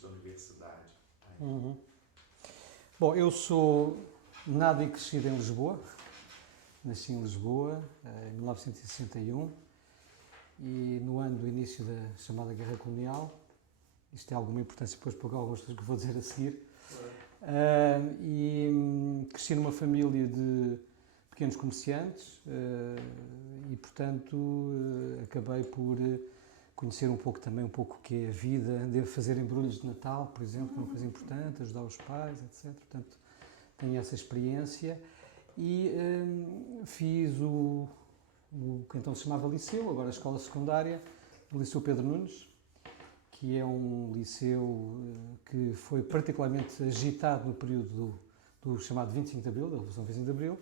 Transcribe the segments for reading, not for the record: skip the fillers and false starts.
da universidade? Uhum. Bom, eu sou nado e crescido em Lisboa. Nasci em Lisboa em 1961 e no ano do início da chamada Guerra Colonial. Isto tem alguma importância depois para algumas coisas que eu vou dizer a seguir. E cresci numa família de pequenos comerciantes e, portanto, acabei por conhecer um pouco também o que é a vida, de fazer embrulhos de Natal, por exemplo, que é uma coisa importante, ajudar os pais, etc. Portanto, tenho essa experiência e fiz o que então se chamava liceu, agora a escola secundária, o Liceu Pedro Nunes, que é um liceu que foi particularmente agitado no período do chamado 25 de Abril, da Revolução 25 de Abril,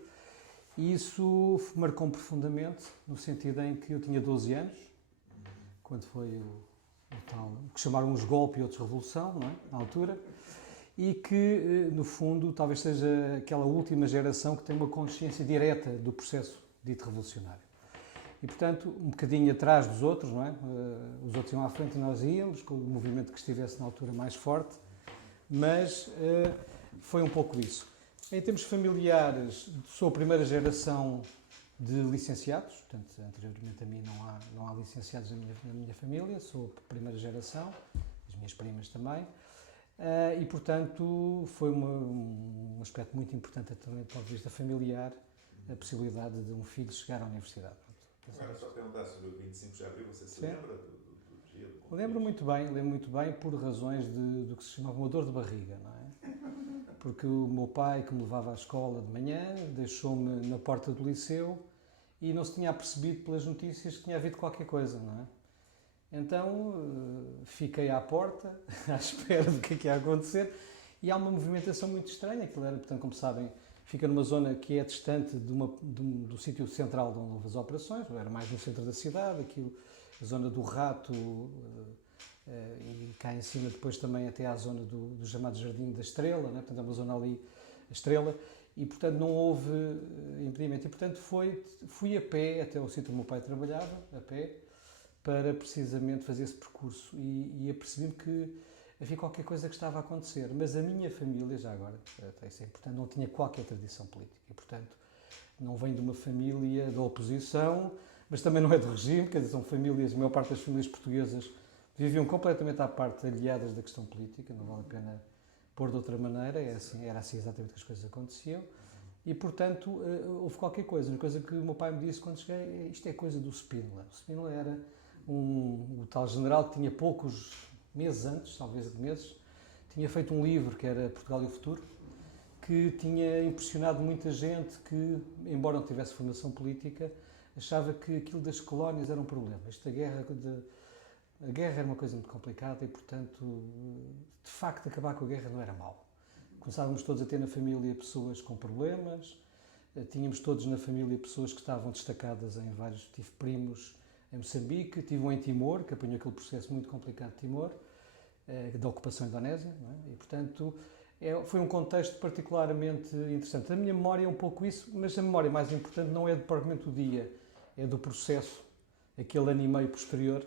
e isso marcou-me profundamente, no sentido em que eu tinha 12 anos, quando foi o tal, o que chamaram uns golpe e outros revolução, não é? Na altura, e que, no fundo, talvez seja aquela última geração que tem uma consciência direta do processo dito revolucionário. E, portanto, um bocadinho atrás dos outros, não é? Os outros iam à frente e nós íamos, com o movimento que estivesse na altura mais forte, mas foi um pouco isso. Em termos familiares, sou a primeira geração de licenciados, portanto, anteriormente a mim não há licenciados na minha família, sou a primeira geração, as minhas primas também, e, portanto, foi um aspecto muito importante também do ponto de vista familiar, a possibilidade de um filho chegar à universidade. Agora, só perguntar sobre o 25 de Abril, você se lembra do dia? Lembro muito bem por razões do que se chamava uma dor de barriga, não é? Porque o meu pai, que me levava à escola de manhã, deixou-me na porta do liceu e não se tinha apercebido pelas notícias que tinha havido qualquer coisa, não é? Então fiquei à porta, à espera do que ia acontecer, e há uma movimentação muito estranha. Aquilo era, portanto, como sabem, fica numa zona que é distante do sítio central de onde houve as operações, era mais no centro da cidade, a zona do Rato, e cá em cima depois também até à zona do chamado Jardim da Estrela, né? Portanto é uma zona ali, a Estrela, e portanto não houve impedimento. E portanto fui a pé até o sítio onde o meu pai trabalhava, a pé, para precisamente fazer esse percurso, e apercebi-me que havia qualquer coisa que estava a acontecer, mas a minha família, já agora, isso é importante, não tinha qualquer tradição política e, portanto, não vem de uma família da oposição, mas também não é do regime, quer dizer, são famílias, a maior parte das famílias portuguesas viviam completamente à parte, aliadas da questão política, não vale a pena pôr de outra maneira, era assim exatamente que as coisas aconteciam, e, portanto, houve qualquer coisa. Uma coisa que o meu pai me disse quando cheguei, isto é coisa do Spínola. O Spínola era o tal general que tinha poucos meses antes, talvez de meses, tinha feito um livro que era Portugal e o Futuro, que tinha impressionado muita gente que, embora não tivesse formação política, achava que aquilo das colónias era um problema. A guerra era uma coisa muito complicada e, portanto, de facto, acabar com a guerra não era mau. Começávamos todos a ter na família pessoas com problemas, tínhamos todos na família pessoas que estavam destacadas em vários... Tive primos em Moçambique, tive um em Timor, que apanhou aquele processo muito complicado de Timor, da ocupação indonésia, não é? E, portanto, foi um contexto particularmente interessante. A minha memória é um pouco isso, mas a memória mais importante não é propriamente do dia, é do processo, aquele ano e meio posterior,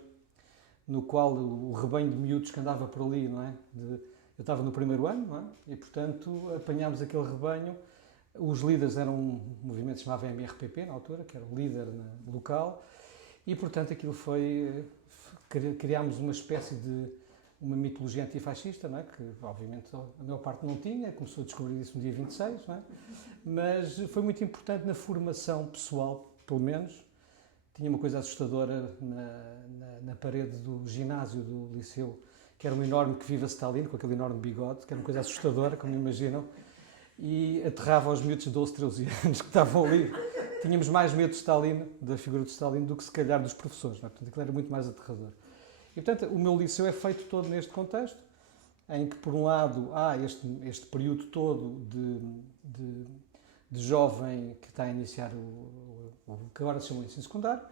no qual o rebanho de miúdos que andava por ali, não é? Eu estava no primeiro ano, não é? E, portanto, apanhámos aquele rebanho. Os líderes eram um movimento que se chamava MRPP, na altura, que era o líder local, e, portanto, aquilo foi... Criámos uma espécie de uma mitologia antifascista, não é? Que, obviamente, a maior parte não tinha, começou a descobrir isso no dia 26, não é? Mas foi muito importante na formação pessoal, pelo menos. Tinha uma coisa assustadora na parede do ginásio do liceu, que era um enorme que viva Stalin, com aquele enorme bigode, que era uma coisa assustadora, como imaginam, e aterrava aos miúdos de 12, 13 anos que estavam ali. Tínhamos mais medo de Stalin, da figura de Stalin, do que se calhar dos professores, não é? Portanto, aquilo era muito mais aterrador. E, portanto, o meu liceu é feito todo neste contexto, em que, por um lado, há este período todo de jovem que está a iniciar o que agora se chama o ensino secundário,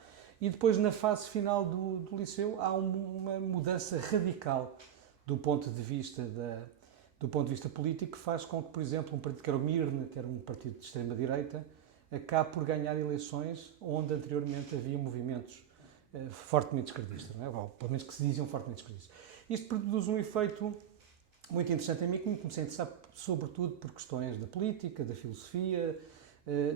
e depois, na fase final do liceu, há uma mudança radical do ponto de vista político, que faz com que, por exemplo, um partido que era o MIRN, que era um partido de extrema-direita, acabe por ganhar eleições onde anteriormente havia movimentos fortemente esquerdistas, não é? Ou, pelo menos que se diziam fortemente esquerdistas. Isto produz um efeito muito interessante a mim, que me comecei a interessar sobretudo por questões da política, da filosofia,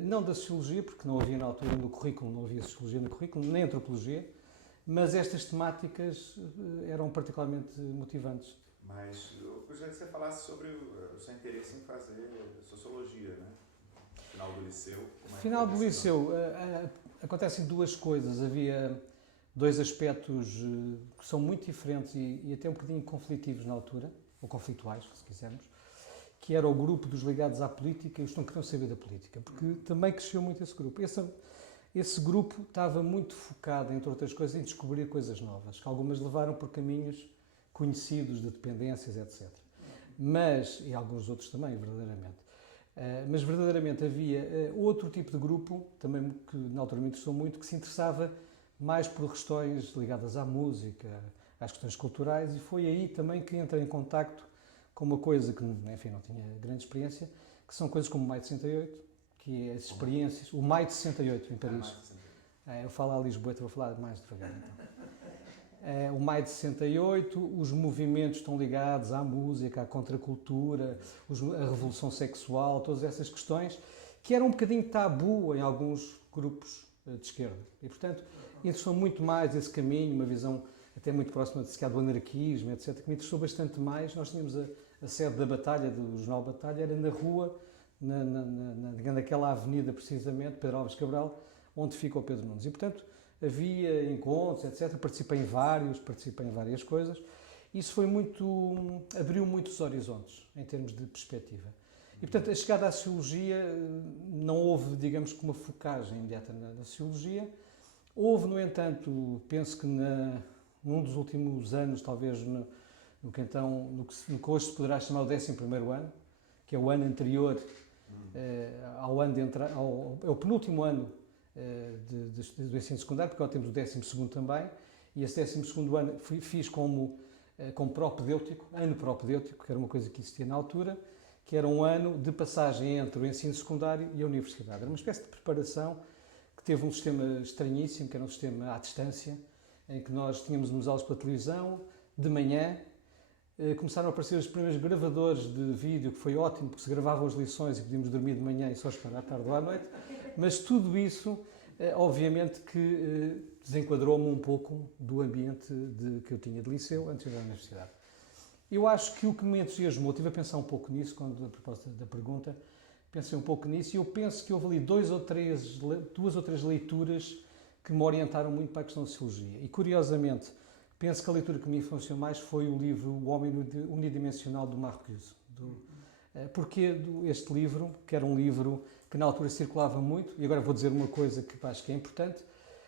não da sociologia, porque não havia na altura no currículo, não havia sociologia no currículo, nem antropologia, mas estas temáticas eram particularmente motivantes. Mas eu gostaria que você falasse sobre o seu interesse em fazer sociologia, né? Final do liceu. Final do liceu, acontecem duas coisas. Havia dois aspectos que são muito diferentes e até um bocadinho conflitivos na altura, ou conflituais, se quisermos, que era o grupo dos ligados à política e os que não queriam saber da política, porque também cresceu muito esse grupo. Esse grupo estava muito focado, entre outras coisas, em descobrir coisas novas, que algumas levaram por caminhos conhecidos de dependências, etc. Mas, e alguns outros também, verdadeiramente. Mas verdadeiramente havia outro tipo de grupo, também que na altura me interessou muito, que se interessava mais por questões ligadas à música, às questões culturais, e foi aí também que entrei em contacto com uma coisa que, enfim, não tinha grande experiência, que são coisas como o Maio de 68, que é as experiências, o Maio de 68 em Paris. Eu falo a Lisboeta, vou falar mais devagar então. O Maio de 68, os movimentos estão ligados à música, à contracultura, a revolução sexual, todas essas questões, que eram um bocadinho tabu em alguns grupos de esquerda. E, portanto, interessou muito mais esse caminho, uma visão até muito próxima do anarquismo, etc., que me interessou bastante mais. Nós tínhamos a sede da Batalha, do Jornal Batalha, era na rua, naquela avenida, precisamente, Pedro Álvares Cabral, onde fica o Pedro Nunes. E, portanto, havia encontros, etc. Participei em várias coisas. Isso foi abriu muitos horizontes, em termos de perspectiva. E, portanto, a chegada à sociologia, não houve, digamos que uma focagem imediata na sociologia. Houve, no entanto, penso que num dos últimos anos, talvez no que hoje se poderá chamar o 11º ano, que é o ano anterior ao ano de entrada, é o penúltimo ano do ensino secundário, porque agora temos o 12º também, e esse 12º ano fiz como propedêutico, ano propedêutico, que era uma coisa que existia na altura, que era um ano de passagem entre o ensino secundário e a universidade. Era uma espécie de preparação que teve um sistema estranhíssimo, que era um sistema à distância, em que nós tínhamos umas aulas pela televisão, de manhã, começaram a aparecer os primeiros gravadores de vídeo, que foi ótimo, porque se gravavam as lições e podíamos dormir de manhã e só esperar à tarde ou à noite, mas tudo isso, obviamente, que desenquadrou-me um pouco do ambiente que eu tinha de liceu antes de ir à universidade. Eu acho que o que me entusiasmou, estive a pensar um pouco nisso, a propósito da pergunta, pensei um pouco nisso e eu penso que houve ali duas ou três leituras que me orientaram muito para a questão da sociologia. E, curiosamente, penso que a leitura que me influenciou mais foi o livro O Homem Unidimensional, do Marcuse. Porquê este livro, que era um livro que na altura circulava muito, e agora vou dizer uma coisa que acho que é importante,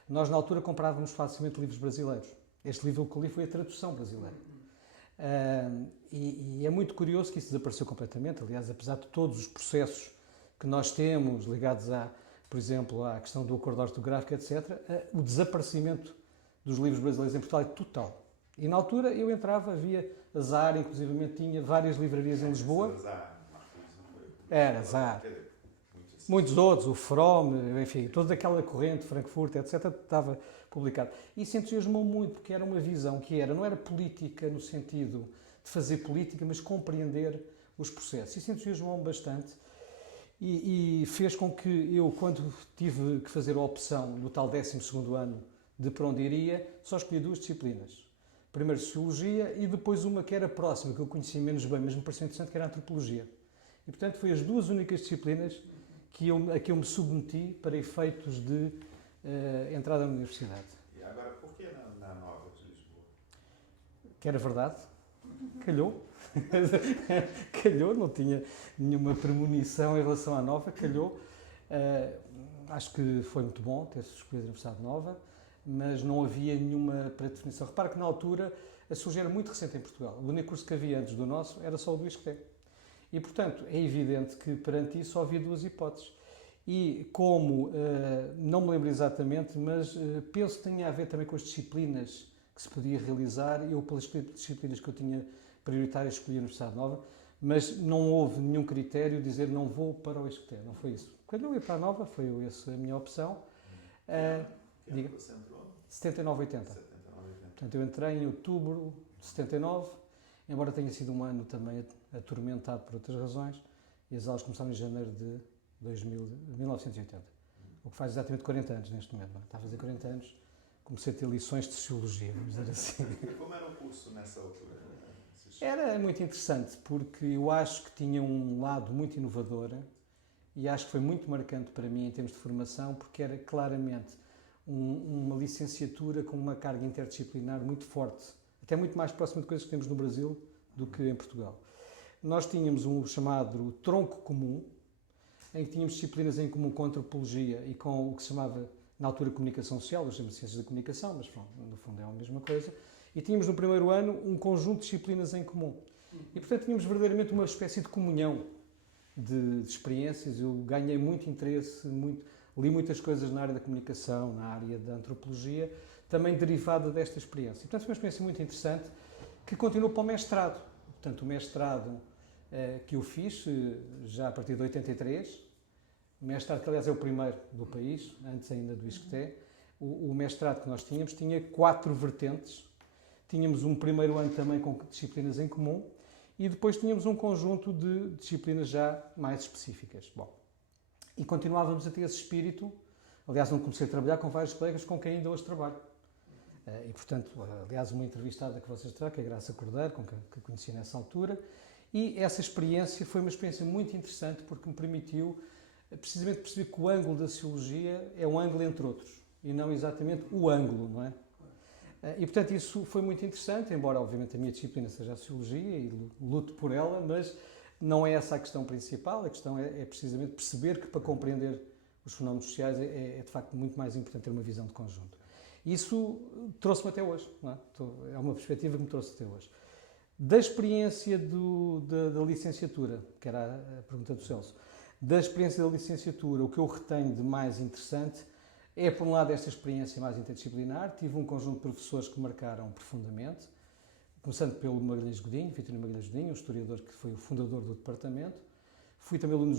nós na altura comprávamos facilmente livros brasileiros. Este livro que eu li foi a tradução brasileira. E é muito curioso que isso desapareceu completamente, aliás, apesar de todos os processos que nós temos ligados, por exemplo, à questão do acordo ortográfico, etc., o desaparecimento dos livros brasileiros em Portugal é total. E na altura eu entrava, havia a Zara, inclusivamente tinha várias livrarias em Lisboa. Era Zara. Muitos outros, o From, enfim, toda aquela corrente, Frankfurt, etc., estava publicado. Isso entusiasmou muito, porque era uma visão que não era política no sentido de fazer política, mas compreender os processos. Isso entusiasmou-me bastante e fez com que eu, quando tive que fazer a opção do tal 12º ano de para onde iria, só escolhi duas disciplinas. Primeiro Sociologia e depois uma que era próxima, que eu conhecia menos bem, mas me pareceu interessante, que era a Antropologia. E, portanto, foi as duas únicas disciplinas a que eu me submeti para efeitos de entrada na universidade. E agora, por que na Nova de Lisboa? Que era verdade. Calhou. Calhou, não tinha nenhuma premonição em relação à Nova, calhou. Acho que foi muito bom ter-se escolhido a Universidade Nova, mas não havia nenhuma predefinição. Repara que na altura a sociologia era muito recente em Portugal. O único curso que havia antes do nosso era só o do ISCTE. E, portanto, é evidente que perante isso só havia duas hipóteses. E como, não me lembro exatamente, mas penso que tinha a ver também com as disciplinas que se podia realizar. Eu, pelas disciplinas que eu tinha prioritárias, escolhi a Universidade Nova, mas não houve nenhum critério de dizer não vou para o ISCTE. Não foi isso. Quando eu ia para a Nova, foi essa a minha opção. Que você entrou? 79, 80. 79, 80. Portanto, eu entrei em outubro de 79 embora tenha sido um ano também atormentado por outras razões, e as aulas começaram em janeiro de 1980, o que faz exatamente 40 anos neste momento. Não é? Está a fazer 40 anos, comecei a ter lições de Sociologia, vamos dizer assim. Como era o curso nessa altura? Era muito interessante, porque eu acho que tinha um lado muito inovador e acho que foi muito marcante para mim em termos de formação, porque era claramente uma licenciatura com uma carga interdisciplinar muito forte, até muito mais próxima de coisas que temos no Brasil do que em Portugal. Nós tínhamos um chamado tronco comum, em que tínhamos disciplinas em comum com a antropologia e com o que se chamava, na altura, comunicação social, hoje chama-se ciências da comunicação, mas no fundo é a mesma coisa. E tínhamos no primeiro ano um conjunto de disciplinas em comum. E, portanto, tínhamos verdadeiramente uma espécie de comunhão de experiências. Eu ganhei muito interesse, li muitas coisas na área da comunicação, na área da antropologia, também derivada desta experiência. E, portanto, foi uma experiência muito interessante que continuou para o mestrado. Portanto, o mestrado que eu fiz já a partir de 83, o mestrado que, aliás, é o primeiro do país, antes ainda do ISCTE, o mestrado que nós tínhamos tinha 4 vertentes. Tínhamos um primeiro ano também com disciplinas em comum e depois tínhamos um conjunto de disciplinas já mais específicas. Bom, e continuávamos a ter esse espírito. Aliás, não comecei a trabalhar com vários colegas com quem ainda hoje trabalho. E, portanto, aliás, uma entrevistada que vocês terão, que é a Graça Cordeiro, que conheci nessa altura. E essa experiência foi uma experiência muito interessante porque me permitiu precisamente perceber que o ângulo da Sociologia é um ângulo entre outros e não exatamente o ângulo, não é? E, portanto, isso foi muito interessante, embora, obviamente, a minha disciplina seja a Sociologia e luto por ela, mas não é essa a questão principal. A questão é precisamente perceber que, para compreender os fenómenos sociais, é de facto muito mais importante ter uma visão de conjunto. Isso trouxe-me até hoje, não é? É uma perspectiva que me trouxe até hoje. Da experiência da licenciatura, que era a pergunta do Celso, da experiência da licenciatura, o que eu retenho de mais interessante é, por um lado, esta experiência mais interdisciplinar. Tive um conjunto de professores que marcaram profundamente, começando pelo Magalhães Godinho, Vitorino Magalhães Godinho, um historiador que foi o fundador do departamento. Fui também aluno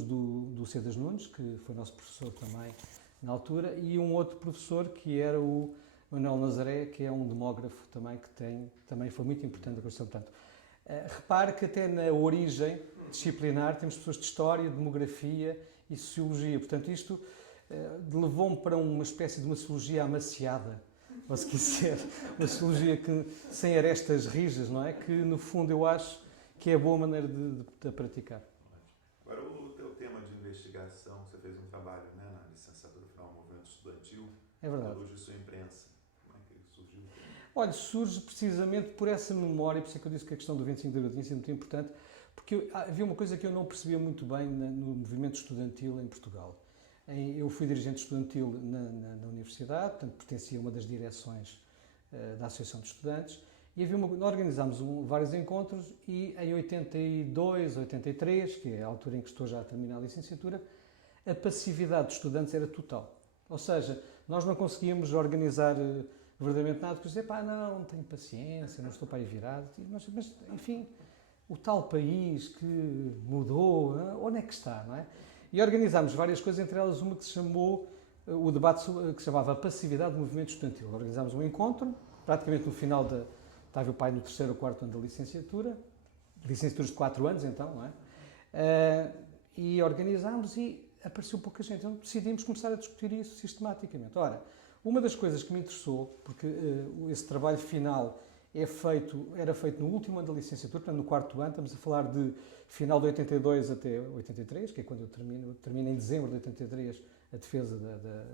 do Cedas Nunes, que foi nosso professor também na altura, e um outro professor que era o Manuel Nazaré, que é um demógrafo também, também foi muito importante a questão. Portanto, repare que até na origem disciplinar temos pessoas de História, Demografia e Sociologia. Portanto, isto levou-me para uma espécie de uma sociologia amaciada, ou se quiser, uma sociologia sem arestas rijas, não é? Que, no fundo, eu acho que é a boa maneira de praticar. Agora, o teu tema de investigação, você fez um trabalho, né, na licenciatura final do movimento estudantil. É verdade. Hoje, sua imprensa, como é que surgiu? Olha, surge precisamente por essa memória, por isso é que eu disse que a questão do 25 de Abril tinha sido muito importante, porque havia uma coisa que eu não percebia muito bem no movimento estudantil em Portugal. Eu fui dirigente estudantil na universidade, portanto pertencia a uma das direções da Associação de Estudantes, e organizámos vários encontros e em 82, 83, que é a altura em que estou já a terminar a licenciatura, a passividade dos estudantes era total. Ou seja, nós não conseguíamos organizar verdadeiramente nada, porque dizer, não tenho paciência, não estou para aí virado, mas enfim, o tal país que mudou, onde é que está, não é? E organizámos várias coisas, entre elas uma que se chamou, o debate que se chamava a passividade do movimento estudantil. Organizámos um encontro, praticamente no final estava o pai no 3º ou 4º ano da licenciaturas de 4 anos então, não é? E organizámos e apareceu pouca gente, então decidimos começar a discutir isso sistematicamente. Ora, uma das coisas que me interessou, porque esse trabalho final era feito no último ano da licenciatura, portanto no 4º ano, estamos a falar de final de 82 até 83, que é quando eu termino em dezembro de 83 a defesa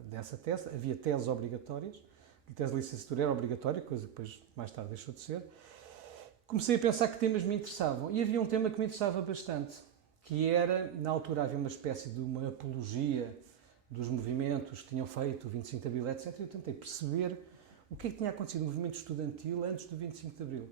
dessa tese. Havia teses obrigatórias, a tese de licenciatura era obrigatória, coisa que depois mais tarde deixou de ser. Comecei a pensar que temas me interessavam e havia um tema que me interessava bastante, que era, na altura havia uma espécie de uma apologia dos movimentos que tinham feito o 25 de Abril, etc. Eu tentei perceber o que é que tinha acontecido no movimento estudantil antes do 25 de Abril.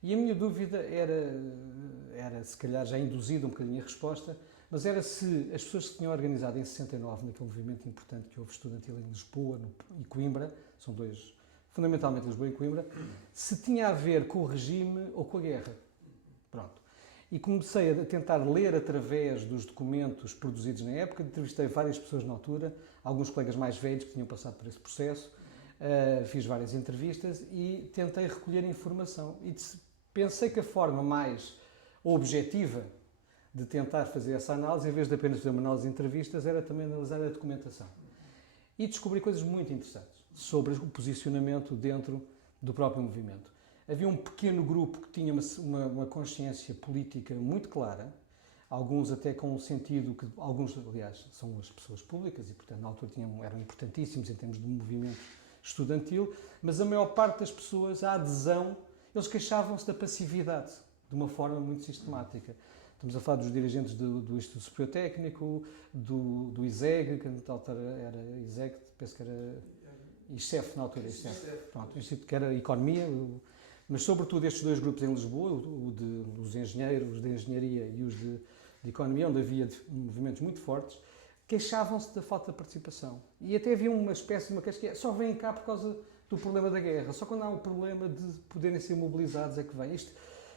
E a minha dúvida era se calhar já induzida um bocadinho a resposta, mas era se as pessoas que tinham organizado em 69, naquele movimento importante que houve estudantil em Lisboa e Coimbra, são dois, fundamentalmente Lisboa e Coimbra, se tinha a ver com o regime ou com a guerra. Pronto. E comecei a tentar ler através dos documentos produzidos na época, entrevistei várias pessoas na altura, alguns colegas mais velhos que tinham passado por esse processo, fiz várias entrevistas e tentei recolher informação. E pensei que a forma mais objetiva de tentar fazer essa análise, em vez de apenas fazer uma análise de entrevistas, era também analisar a documentação. E descobri coisas muito interessantes sobre o posicionamento dentro do próprio movimento. Havia um pequeno grupo que tinha uma consciência política muito clara, alguns até com um sentido que, alguns, aliás, são as pessoas públicas e, portanto, na altura eram importantíssimos em termos de movimento estudantil, mas a maior parte das pessoas, a adesão, eles queixavam-se da passividade, de uma forma muito sistemática. Estamos a falar dos dirigentes do Instituto Superior Técnico, do ISEG, que na altura era ISEG, penso que era ISEF na altura, pronto, o Instituto que era Economia, mas sobretudo estes dois grupos em Lisboa, os engenheiros de engenharia e os de economia, onde havia movimentos muito fortes, queixavam-se da falta de participação. E até havia uma espécie de uma queixa que só vêm cá por causa do problema da guerra, só quando há um problema de poderem ser mobilizados é que vem. Isto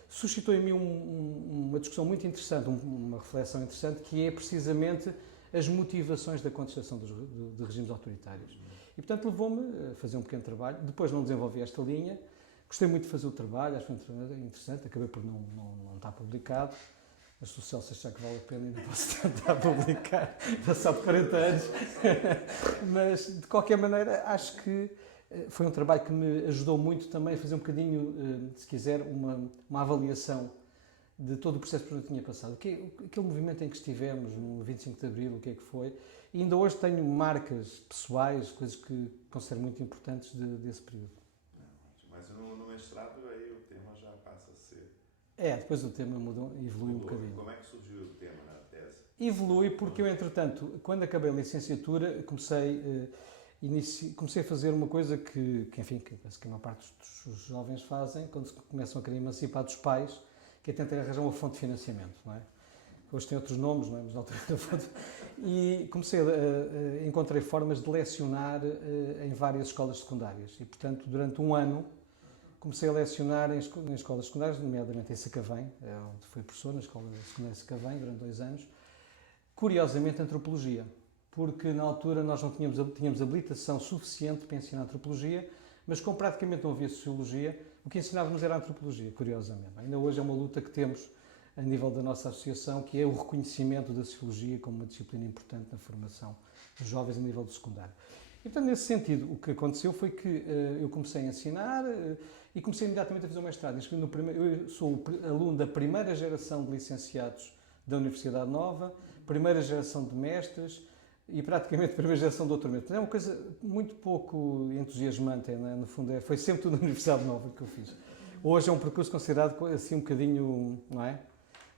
suscitou em mim uma discussão muito interessante, uma reflexão interessante, que é precisamente as motivações da contestação de regimes autoritários. E, portanto, levou-me a fazer um pequeno trabalho. Depois não desenvolvi esta linha. Gostei muito de fazer o trabalho, acho que foi interessante. Acabei por não estar publicado. Mas se o Celso achar que vale a pena, ainda posso tentar publicar, passado 40 anos. Mas, de qualquer maneira, acho que foi um trabalho que me ajudou muito também a fazer um bocadinho, se quiser, uma avaliação de todo o processo que eu tinha passado. Aquele movimento em que estivemos, no 25 de Abril, o que é que foi. E ainda hoje tenho marcas pessoais, coisas que considero muito importantes desse período. Mas no mestrado aí o tema já passa a ser... Depois o tema mudou, evolui um bocadinho. Como é que surgiu o tema na tese? Evolui porque eu, entretanto, quando acabei a licenciatura, comecei a fazer uma coisa que penso que a maior parte dos jovens fazem quando se começam a querer emancipar dos pais, que é tentar arranjar uma fonte de financiamento, não é? Hoje tem outros nomes, não é? Mas na altura da fonte... E encontrei formas de lecionar em várias escolas secundárias. E, portanto, durante um ano, comecei a lecionar em escolas secundárias, nomeadamente em Sacavém, onde fui professor na Escola Secundária de Sacavém, durante 2 anos. Curiosamente, antropologia. Porque na altura nós não tínhamos habilitação suficiente para ensinar antropologia, mas como praticamente não havia sociologia, o que ensinávamos era antropologia, curiosamente. Ainda hoje é uma luta que temos a nível da nossa associação, que é o reconhecimento da sociologia como uma disciplina importante na formação dos jovens a nível do secundário. E, portanto, nesse sentido, o que aconteceu foi que eu comecei a ensinar e comecei imediatamente a fazer o mestrado. Eu sou aluno da primeira geração de licenciados da Universidade Nova, primeira geração de mestres, e praticamente a primeira geração de doutoramento. É uma coisa muito pouco entusiasmante, né? No fundo, foi sempre tudo na Universidade Nova que eu fiz. Hoje é um percurso considerado assim um bocadinho, não é?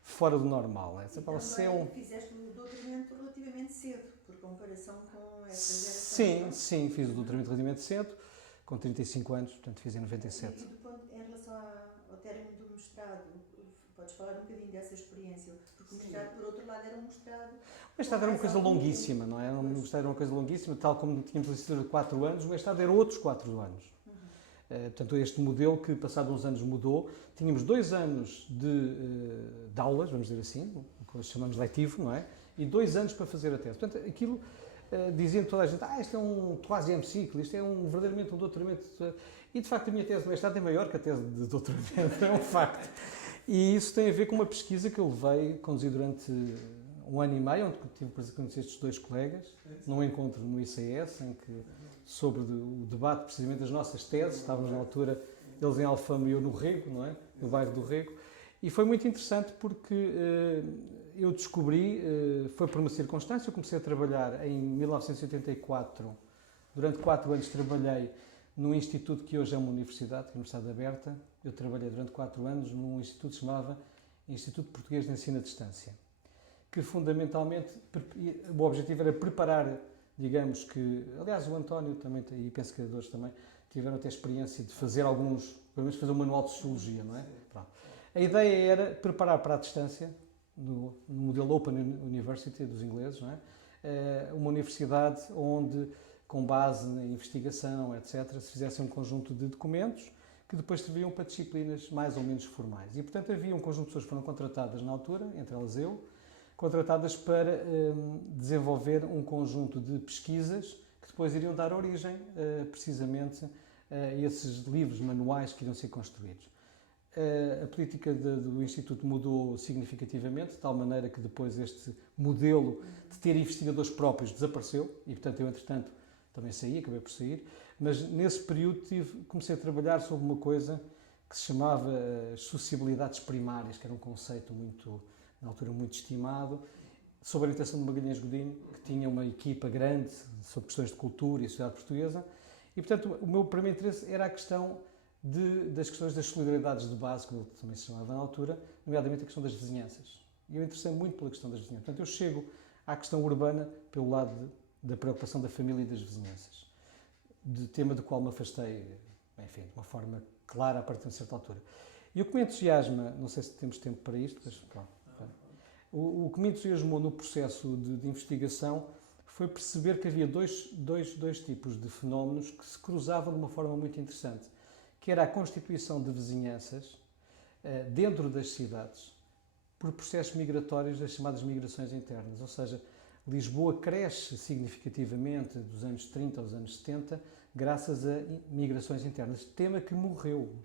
Fora do normal. Né? Fizeste o doutoramento relativamente cedo, por comparação com essa geração. Sim, fiz o doutoramento relativamente cedo, com 35 anos, portanto fiz em 97. E em relação ao término do mestrado, podes falar um bocadinho dessa experiência? Porque o mestrado, por outro lado, era um mestrado... O mestrado era uma coisa longuíssima, não é? O mestrado era uma coisa longuíssima, tal como tínhamos licenciatura de 4 anos, o mestrado era outros 4 anos. Portanto, este modelo que, passados uns anos, mudou. Tínhamos 2 anos de aulas, vamos dizer assim, o que chamamos letivo, não é? E 2 anos para fazer a tese. Portanto, aquilo dizia toda a gente, isto é um troisième cycle, isto é verdadeiramente um doutoramento. E, de facto, a minha tese de mestrado é maior que a tese de doutoramento, é um facto. E isso tem a ver com uma pesquisa que eu conduzi durante 1 ano e meio, onde tive o prazer de conhecer estes 2 colegas, num encontro no ICS, sobre o debate precisamente das nossas teses. Estávamos na altura, eles em Alfama e eu no Rego, não é? No bairro do Rego. E foi muito interessante porque eu descobri, foi por uma circunstância, eu comecei a trabalhar em 1984, durante 4 anos trabalhei num instituto que hoje é uma universidade, que é a Universidade Aberta. Eu trabalhei durante 4 anos num instituto que se chamava Instituto Português de Ensino à Distância, que fundamentalmente o objetivo era preparar, digamos que, aliás o António também, e pesquisadores também, tiveram até a experiência de fazer pelo menos fazer um manual de sociologia, não é? Pronto. A ideia era preparar para a distância, no modelo Open University dos ingleses, não é? Uma universidade onde, com base na investigação, etc., se fizesse um conjunto de documentos que depois serviam para disciplinas mais ou menos formais. E, portanto, havia um conjunto de pessoas que foram contratadas na altura, entre elas eu, contratadas para desenvolver um conjunto de pesquisas que depois iriam dar origem, precisamente, a esses livros, manuais que iriam ser construídos. a política do Instituto mudou significativamente, de tal maneira que depois este modelo de ter investigadores próprios desapareceu e, portanto, eu, entretanto, também saí, acabei por sair, mas nesse período comecei a trabalhar sobre uma coisa que se chamava as sociabilidades primárias, que era um conceito muito, na altura, muito estimado, sob a orientação de Magalhães Godinho, que tinha uma equipa grande sobre questões de cultura e sociedade portuguesa, e, portanto, o meu primeiro interesse era a questão das questões das solidariedades de base, como também se chamava na altura, nomeadamente a questão das vizinhanças. E eu interessei muito pela questão das vizinhanças. Portanto, eu chego à questão urbana pelo lado da preocupação da família e das vizinhanças, de tema do qual me afastei, enfim, de uma forma clara a partir de uma certa altura. E o que me entusiasma, não sei se temos tempo para isto, mas pronto, o que me entusiasmou no processo de investigação foi perceber que havia dois tipos de fenómenos que se cruzavam de uma forma muito interessante, que era a constituição de vizinhanças dentro das cidades por processos migratórios das chamadas migrações internas, ou seja, Lisboa cresce significativamente dos anos 30 aos anos 70 graças a migrações internas, tema que morreu,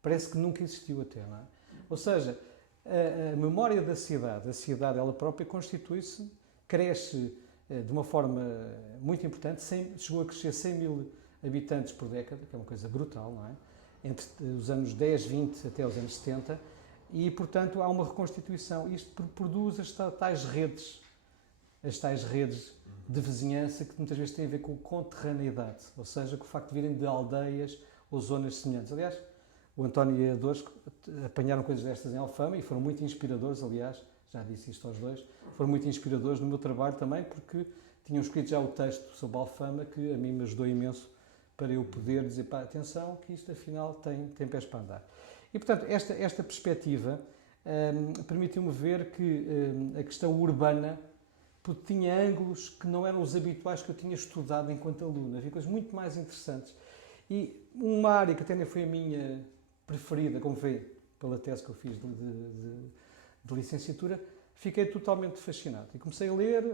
parece que nunca existiu até, não é? Ou seja, a memória da cidade, a cidade ela própria constitui-se, cresce de uma forma muito importante, chegou a crescer 100 mil habitantes por década, que é uma coisa brutal, não é? Entre os anos 10, 20 até os anos 70, e, portanto, há uma reconstituição. Isto produz as tais redes de vizinhança que muitas vezes têm a ver com conterraneidade, ou seja, com o facto de virem de aldeias ou zonas semelhantes. Aliás, o António e a Dores apanharam coisas destas em Alfama e foram muito inspiradores, aliás, já disse isto aos dois, foram muito inspiradores no meu trabalho também, porque tinham escrito já o texto sobre Alfama, que a mim me ajudou imenso para eu poder dizer, pá, atenção, que isto afinal tem pés para andar. E, portanto, esta perspectiva permitiu-me ver que a questão urbana tinha ângulos que não eram os habituais que eu tinha estudado enquanto aluno. Havia coisas muito mais interessantes. E uma área que até nem foi a minha preferida, como vê pela tese que eu fiz de licenciatura, fiquei totalmente fascinado. E comecei a ler,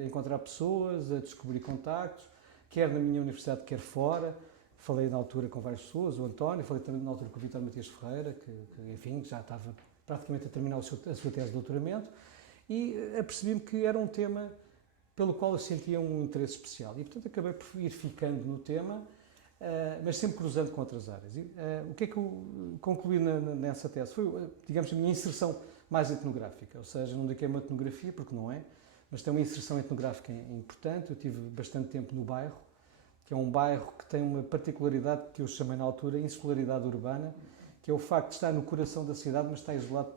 a encontrar pessoas, a descobrir contactos, quer na minha universidade, quer fora. Falei na altura com várias pessoas, o António, falei também na altura com o Vítor Matias Ferreira, que enfim, já estava praticamente a terminar a sua tese de doutoramento, e apercebi-me que era um tema pelo qual eu sentia um interesse especial. E, portanto, acabei por ir ficando no tema, mas sempre cruzando com outras áreas. E, o que é que eu concluí nessa tese? Foi, digamos, a minha inserção mais etnográfica, ou seja, não dediquei uma etnografia, porque não é, mas tem uma inserção etnográfica importante. Eu tive bastante tempo no bairro, que é um bairro que tem uma particularidade que eu chamei na altura insularidade urbana, que é o facto de estar no coração da cidade, mas está isolado,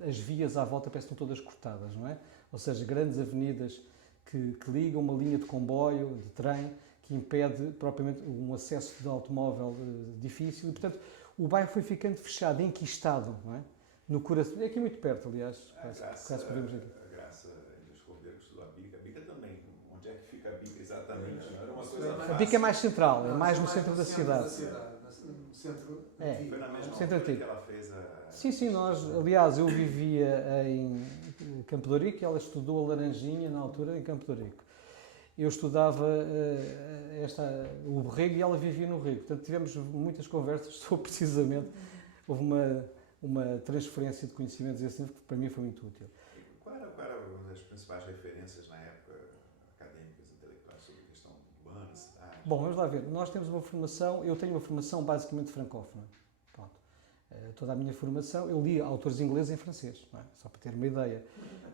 as vias à volta parecem todas cortadas, não é? Ou seja, grandes avenidas que ligam uma linha de comboio, de trem, que impede propriamente um acesso de automóvel difícil, e, portanto, o bairro foi ficando fechado, enquistado, não é? No coração, é aqui muito perto, aliás, quase podemos aqui. A Graça descobriu que estudou a Bica também. Onde é que fica a Bica exatamente? Não era uma coisa fácil. A Bica é mais central, é mais no centro da cidade. No centro antigo. Foi na mesma centro altura antigo. que ela fez a... Sim, aliás, eu vivia em Campo de Ourique e ela estudou a Laranjinha na altura em Campo de Ourique. Eu estudava o Rego e ela vivia no Rego. Portanto, tivemos muitas conversas sobre precisamente, houve uma transferência de conhecimentos assim que para mim foi muito útil. Qual eram as principais referências na época acadêmicas, intelectuais sobre a questão urbana, cidade? Bom, vamos lá ver. Nós temos uma formação, eu tenho uma formação basicamente francófona. Pronto. Toda a minha formação, eu li autores ingleses em francês, não é? Só para ter uma ideia,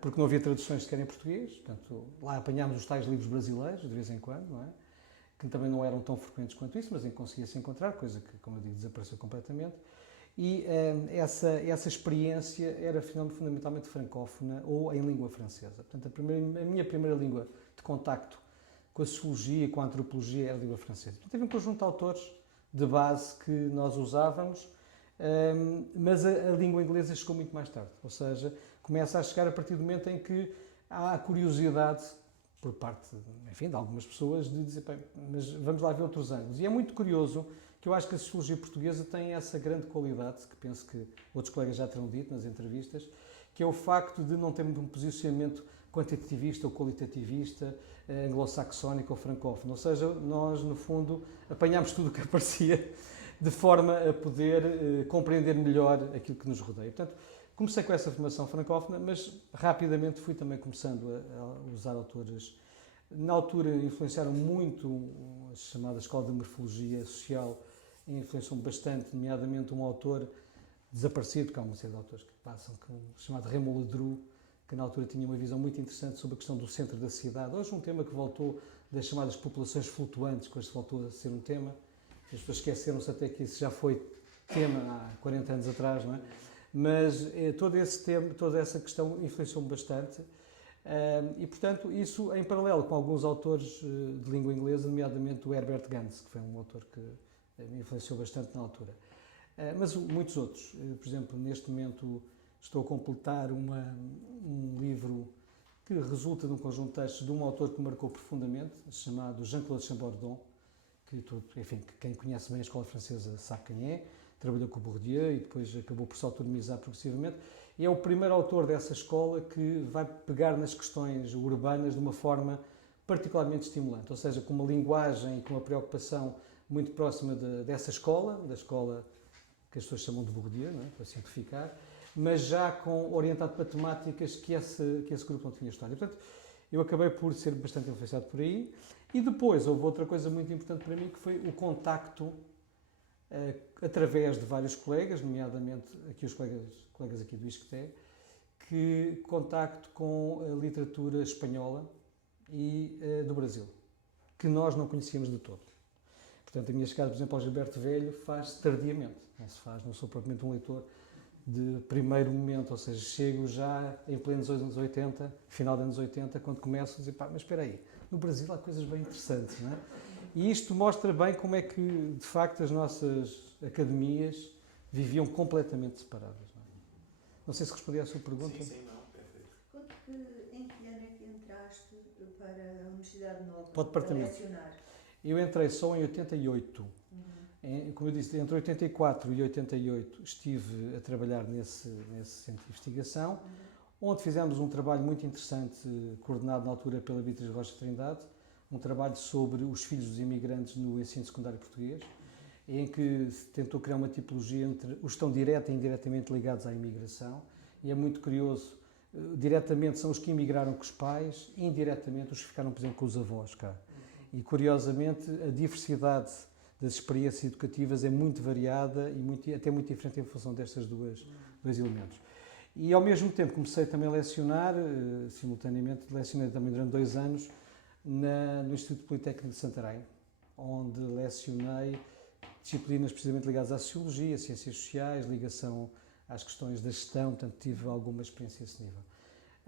porque não havia traduções sequer em português, portanto, lá apanhámos os tais livros brasileiros, de vez em quando, não é? Que também não eram tão frequentes quanto isso, mas conseguia-se encontrar, coisa que, como eu digo, desapareceu completamente. E essa experiência era fundamentalmente francófona ou em língua francesa. Portanto, a minha primeira língua de contacto com a sociologia e com a antropologia era a língua francesa. Portanto, havia um conjunto de autores de base que nós usávamos, mas a língua inglesa chegou muito mais tarde. Ou seja, começa a chegar a partir do momento em que há a curiosidade por parte, enfim, de algumas pessoas de dizer, mas vamos lá ver outros ângulos. E é muito curioso que eu acho que a sociologia portuguesa tem essa grande qualidade, que penso que outros colegas já terão dito nas entrevistas, que é o facto de não termos um posicionamento quantitativista ou qualitativista, anglo-saxónico ou francófono. Ou seja, nós, no fundo, apanhámos tudo o que aparecia de forma a poder compreender melhor aquilo que nos rodeia. Portanto, comecei com essa formação francófona, mas rapidamente fui também começando a usar autores. Na altura influenciaram muito a chamada Escola de Morfologia Social, influenciou-me bastante, nomeadamente um autor desaparecido, porque há uma série de autores que passam, chamado Raymond Ledru, que na altura tinha uma visão muito interessante sobre a questão do centro da cidade. Hoje um tema que voltou das chamadas populações flutuantes, que hoje voltou a ser um tema. As pessoas esqueceram-se até que isso já foi tema há 40 anos atrás, não é? Mas todo esse tema, toda essa questão influenciou-me bastante. E, portanto, isso em paralelo com alguns autores de língua inglesa, nomeadamente o Herbert Gans, que foi um autor que me influenciou bastante na altura. Mas muitos outros. Por exemplo, neste momento estou a completar um livro que resulta de um conjunto de textos de um autor que me marcou profundamente, chamado Jean-Claude Chambordon, que quem conhece bem a escola francesa sabe quem é, trabalhou com o Bourdieu e depois acabou por se autonomizar progressivamente. É o primeiro autor dessa escola que vai pegar nas questões urbanas de uma forma particularmente estimulante, ou seja, com uma linguagem e com uma preocupação muito próxima dessa escola, da escola que as pessoas chamam de Bourdieu, não é? Para simplificar, mas já orientado para temáticas que esse grupo não tinha história. Portanto, eu acabei por ser bastante influenciado por aí. E depois houve outra coisa muito importante para mim, que foi o contacto através de vários colegas, nomeadamente aqui os colegas aqui do ISCTE, que contacto com a literatura espanhola e do Brasil, que nós não conhecíamos de todo. Portanto, a minha chegada, por exemplo, ao Gilberto Velho faz tardiamente, não sou propriamente um leitor de primeiro momento, ou seja, chego já em plenos anos 80, final dos anos 80, quando começo a dizer, mas espera aí, no Brasil há coisas bem interessantes, não é? E isto mostra bem como é que, de facto, as nossas academias viviam completamente separadas. Não sei se respondi à sua pergunta. Sim, não, perfeito. Em que ano é que entraste para a Universidade Nova? Para o departamento. Para lecionar? Eu entrei só em 88. Como eu disse, entre 84 e 88 estive a trabalhar nesse centro de investigação, onde fizemos um trabalho muito interessante, coordenado na altura pela Beatriz Rocha Trindade, um trabalho sobre os filhos dos imigrantes no ensino secundário português, em que se tentou criar uma tipologia entre os que estão direta e indiretamente ligados à imigração, e é muito curioso, diretamente são os que imigraram com os pais, indiretamente os que ficaram, por exemplo, com os avós cá. E curiosamente a diversidade das experiências educativas é muito variada e até muito diferente em função destes dois elementos. E ao mesmo tempo comecei também a lecionar, simultaneamente lecionei também durante 2 anos no Instituto Politécnico de Santarém, onde lecionei disciplinas precisamente ligadas à sociologia, ciências sociais, ligação às questões da gestão, portanto tive alguma experiência a esse nível.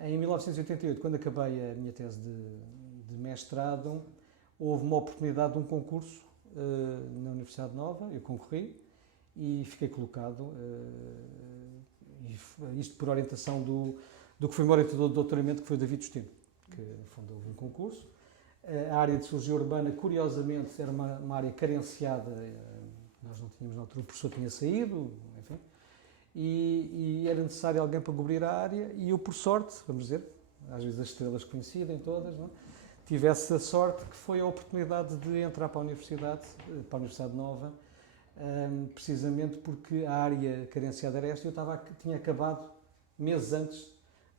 Em 1988, quando acabei a minha tese de mestrado, houve uma oportunidade de um concurso na Universidade Nova, eu concorri e fiquei colocado, isto por orientação do que foi o meu orientador de doutoramento, que foi o David Justino, que no fundo houve um concurso. A área de sociologia urbana, curiosamente, era uma área carenciada, nós não tínhamos na altura, o professor tinha saído, enfim, e era necessário alguém para cobrir a área, e eu, por sorte, vamos dizer, às vezes as estrelas coincidem todas, não? Tive essa sorte que foi a oportunidade de entrar para a Universidade Nova, precisamente porque a área carenciada era esta, e eu tinha acabado, meses antes,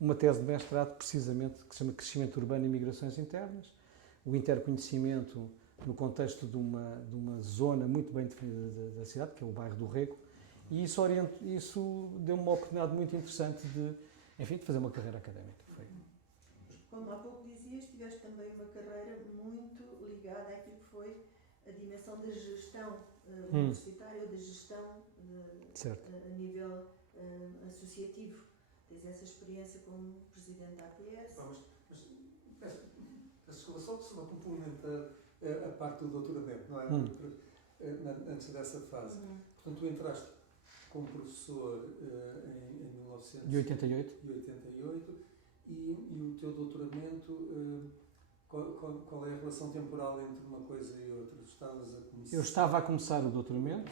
uma tese de mestrado, precisamente, que se chama Crescimento Urbano e Migrações Internas, o interconhecimento no contexto de uma zona muito bem definida da cidade, que é o bairro do Rego, e isso deu-me uma oportunidade muito interessante de fazer uma carreira académica. Como há pouco dizias, tiveste também uma carreira muito ligada àquilo que foi a dimensão da gestão universitária ou da gestão a nível associativo. Tens essa experiência como presidente da APS. Mas só para complementar a parte do doutoramento, não é? Antes dessa fase. Portanto, tu entraste como professor em 1988 e o teu doutoramento, qual é a relação temporal entre uma coisa e outra? Eu estava a começar o doutoramento,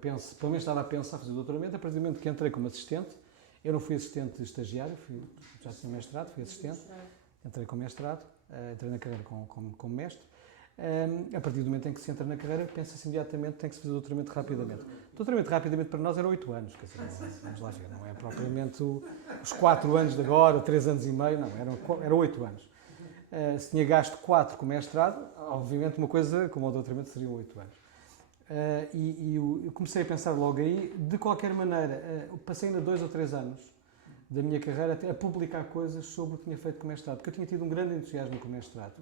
pelo menos estava a pensar fazer o doutoramento, a partir do momento que entrei como assistente. Eu não fui assistente estagiário, já tinha mestrado, fui assistente, entrei com mestrado, entrei na carreira como mestre. A partir do momento em que se entra na carreira, pensa-se imediatamente que tem que se fazer doutoramento rapidamente. Doutoramento rapidamente para nós era 8 anos, quer dizer, vamos lá ver, não é propriamente os 4 anos de agora, 3 anos e meio, não, era 8 anos. Se tinha gasto 4 com o mestrado, obviamente uma coisa como o doutoramento seriam 8 anos. Eu comecei a pensar logo aí, de qualquer maneira, passei ainda 2 ou 3 anos da minha carreira a publicar coisas sobre o que tinha feito com o mestrado, porque eu tinha tido um grande entusiasmo com o mestrado,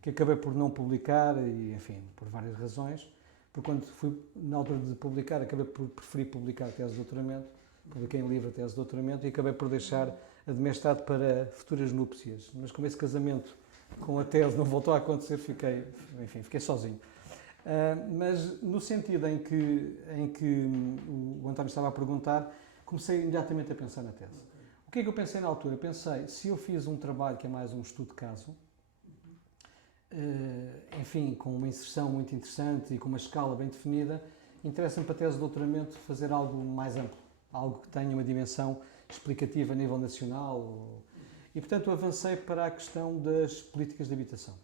que acabei por não publicar, e enfim, por várias razões, porque quando fui na altura de publicar, acabei por preferir publicar a tese de doutoramento, publiquei em livro a tese de doutoramento e acabei por deixar a de mestrado para futuras núpcias, mas como esse casamento com a tese não voltou a acontecer, fiquei sozinho. Mas no sentido em que o António estava a perguntar, comecei imediatamente a pensar na tese. O que é que eu pensei na altura? Pensei, se eu fiz um trabalho que é mais um estudo de caso, enfim, com uma inserção muito interessante e com uma escala bem definida, interessa-me para a tese de doutoramento fazer algo mais amplo, algo que tenha uma dimensão explicativa a nível nacional. E, portanto, avancei para a questão das políticas de habitação.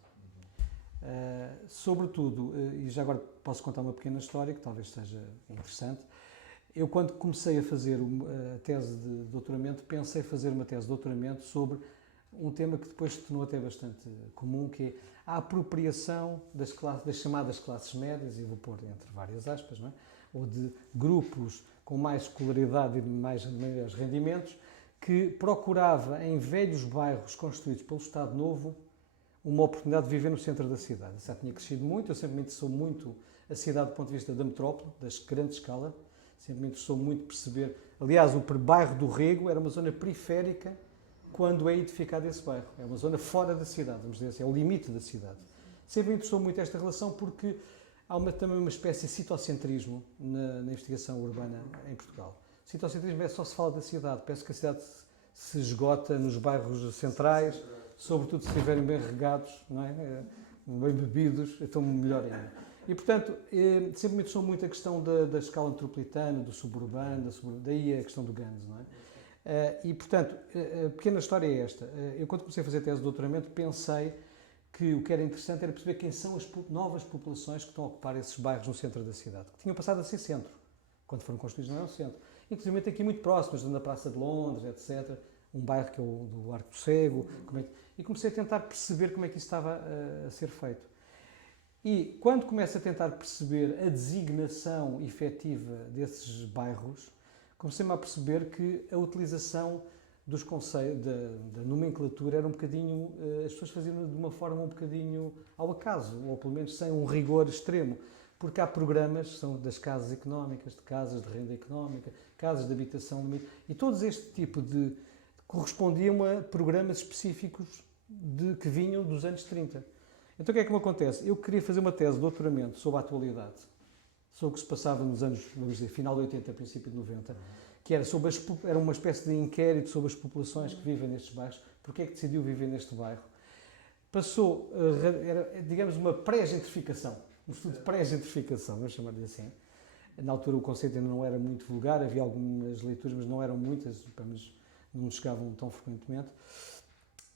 Sobretudo, e já agora posso contar uma pequena história que talvez seja interessante, eu quando comecei a fazer a tese de doutoramento, pensei fazer uma tese de doutoramento sobre um tema que depois se tornou até bastante comum, que é a apropriação das chamadas classes médias, e vou pôr entre várias aspas, não é? Ou de grupos com mais escolaridade e maiores rendimentos, que procurava em velhos bairros construídos pelo Estado Novo uma oportunidade de viver no centro da cidade. Já tinha crescido muito, eu sempre me interessou muito a cidade do ponto de vista da metrópole, da grande escala, sempre me interessou muito perceber. Aliás, o bairro do Rego era uma zona periférica quando é edificado esse bairro. É uma zona fora da cidade, vamos dizer assim, é o limite da cidade. Sempre me interessou muito esta relação porque há também uma espécie de citocentrismo na investigação urbana em Portugal. Citocentrismo é só se fala da cidade, parece que a cidade se esgota nos bairros centrais, sobretudo se estiverem bem regados, não é? Bem bebidos, então melhor ainda. E, portanto, sempre me interessou muito a questão da escala metropolitana, do suburbano, daí a questão do Gans, não é? E, portanto, a pequena história é esta. Eu, quando comecei a fazer a tese de doutoramento, pensei que o que era interessante era perceber quem são as novas populações que estão a ocupar esses bairros no centro da cidade, que tinham passado a ser centro. Quando foram construídos não eram centro. Inclusive aqui muito próximos, na Praça de Londres, etc., um bairro que é o do Arco do Cego, e comecei a tentar perceber como é que isso estava a ser feito. E quando começo a tentar perceber a designação efetiva desses bairros, comecei-me a perceber que a utilização dos conceitos, da nomenclatura, era um bocadinho, as pessoas faziam de uma forma um bocadinho ao acaso, ou pelo menos sem um rigor extremo. Porque há programas, são das casas económicas, de casas de renda económica, casas de habitação, e todos este tipo de correspondiam a programas específicos que vinham dos anos 30. Então o que é que me acontece? Eu queria fazer uma tese de doutoramento sobre a atualidade, sobre o que se passava nos anos, vamos dizer, final de 80, princípio de 90, que era uma espécie de inquérito sobre as populações que vivem nestes bairros, porque é que decidiu viver neste bairro. Era, digamos, uma pré-gentrificação. Um estudo de pré-gentrificação, vamos chamar-lhe assim. Na altura o conceito ainda não era muito vulgar, havia algumas leituras, mas não eram muitas, mas não chegavam tão frequentemente.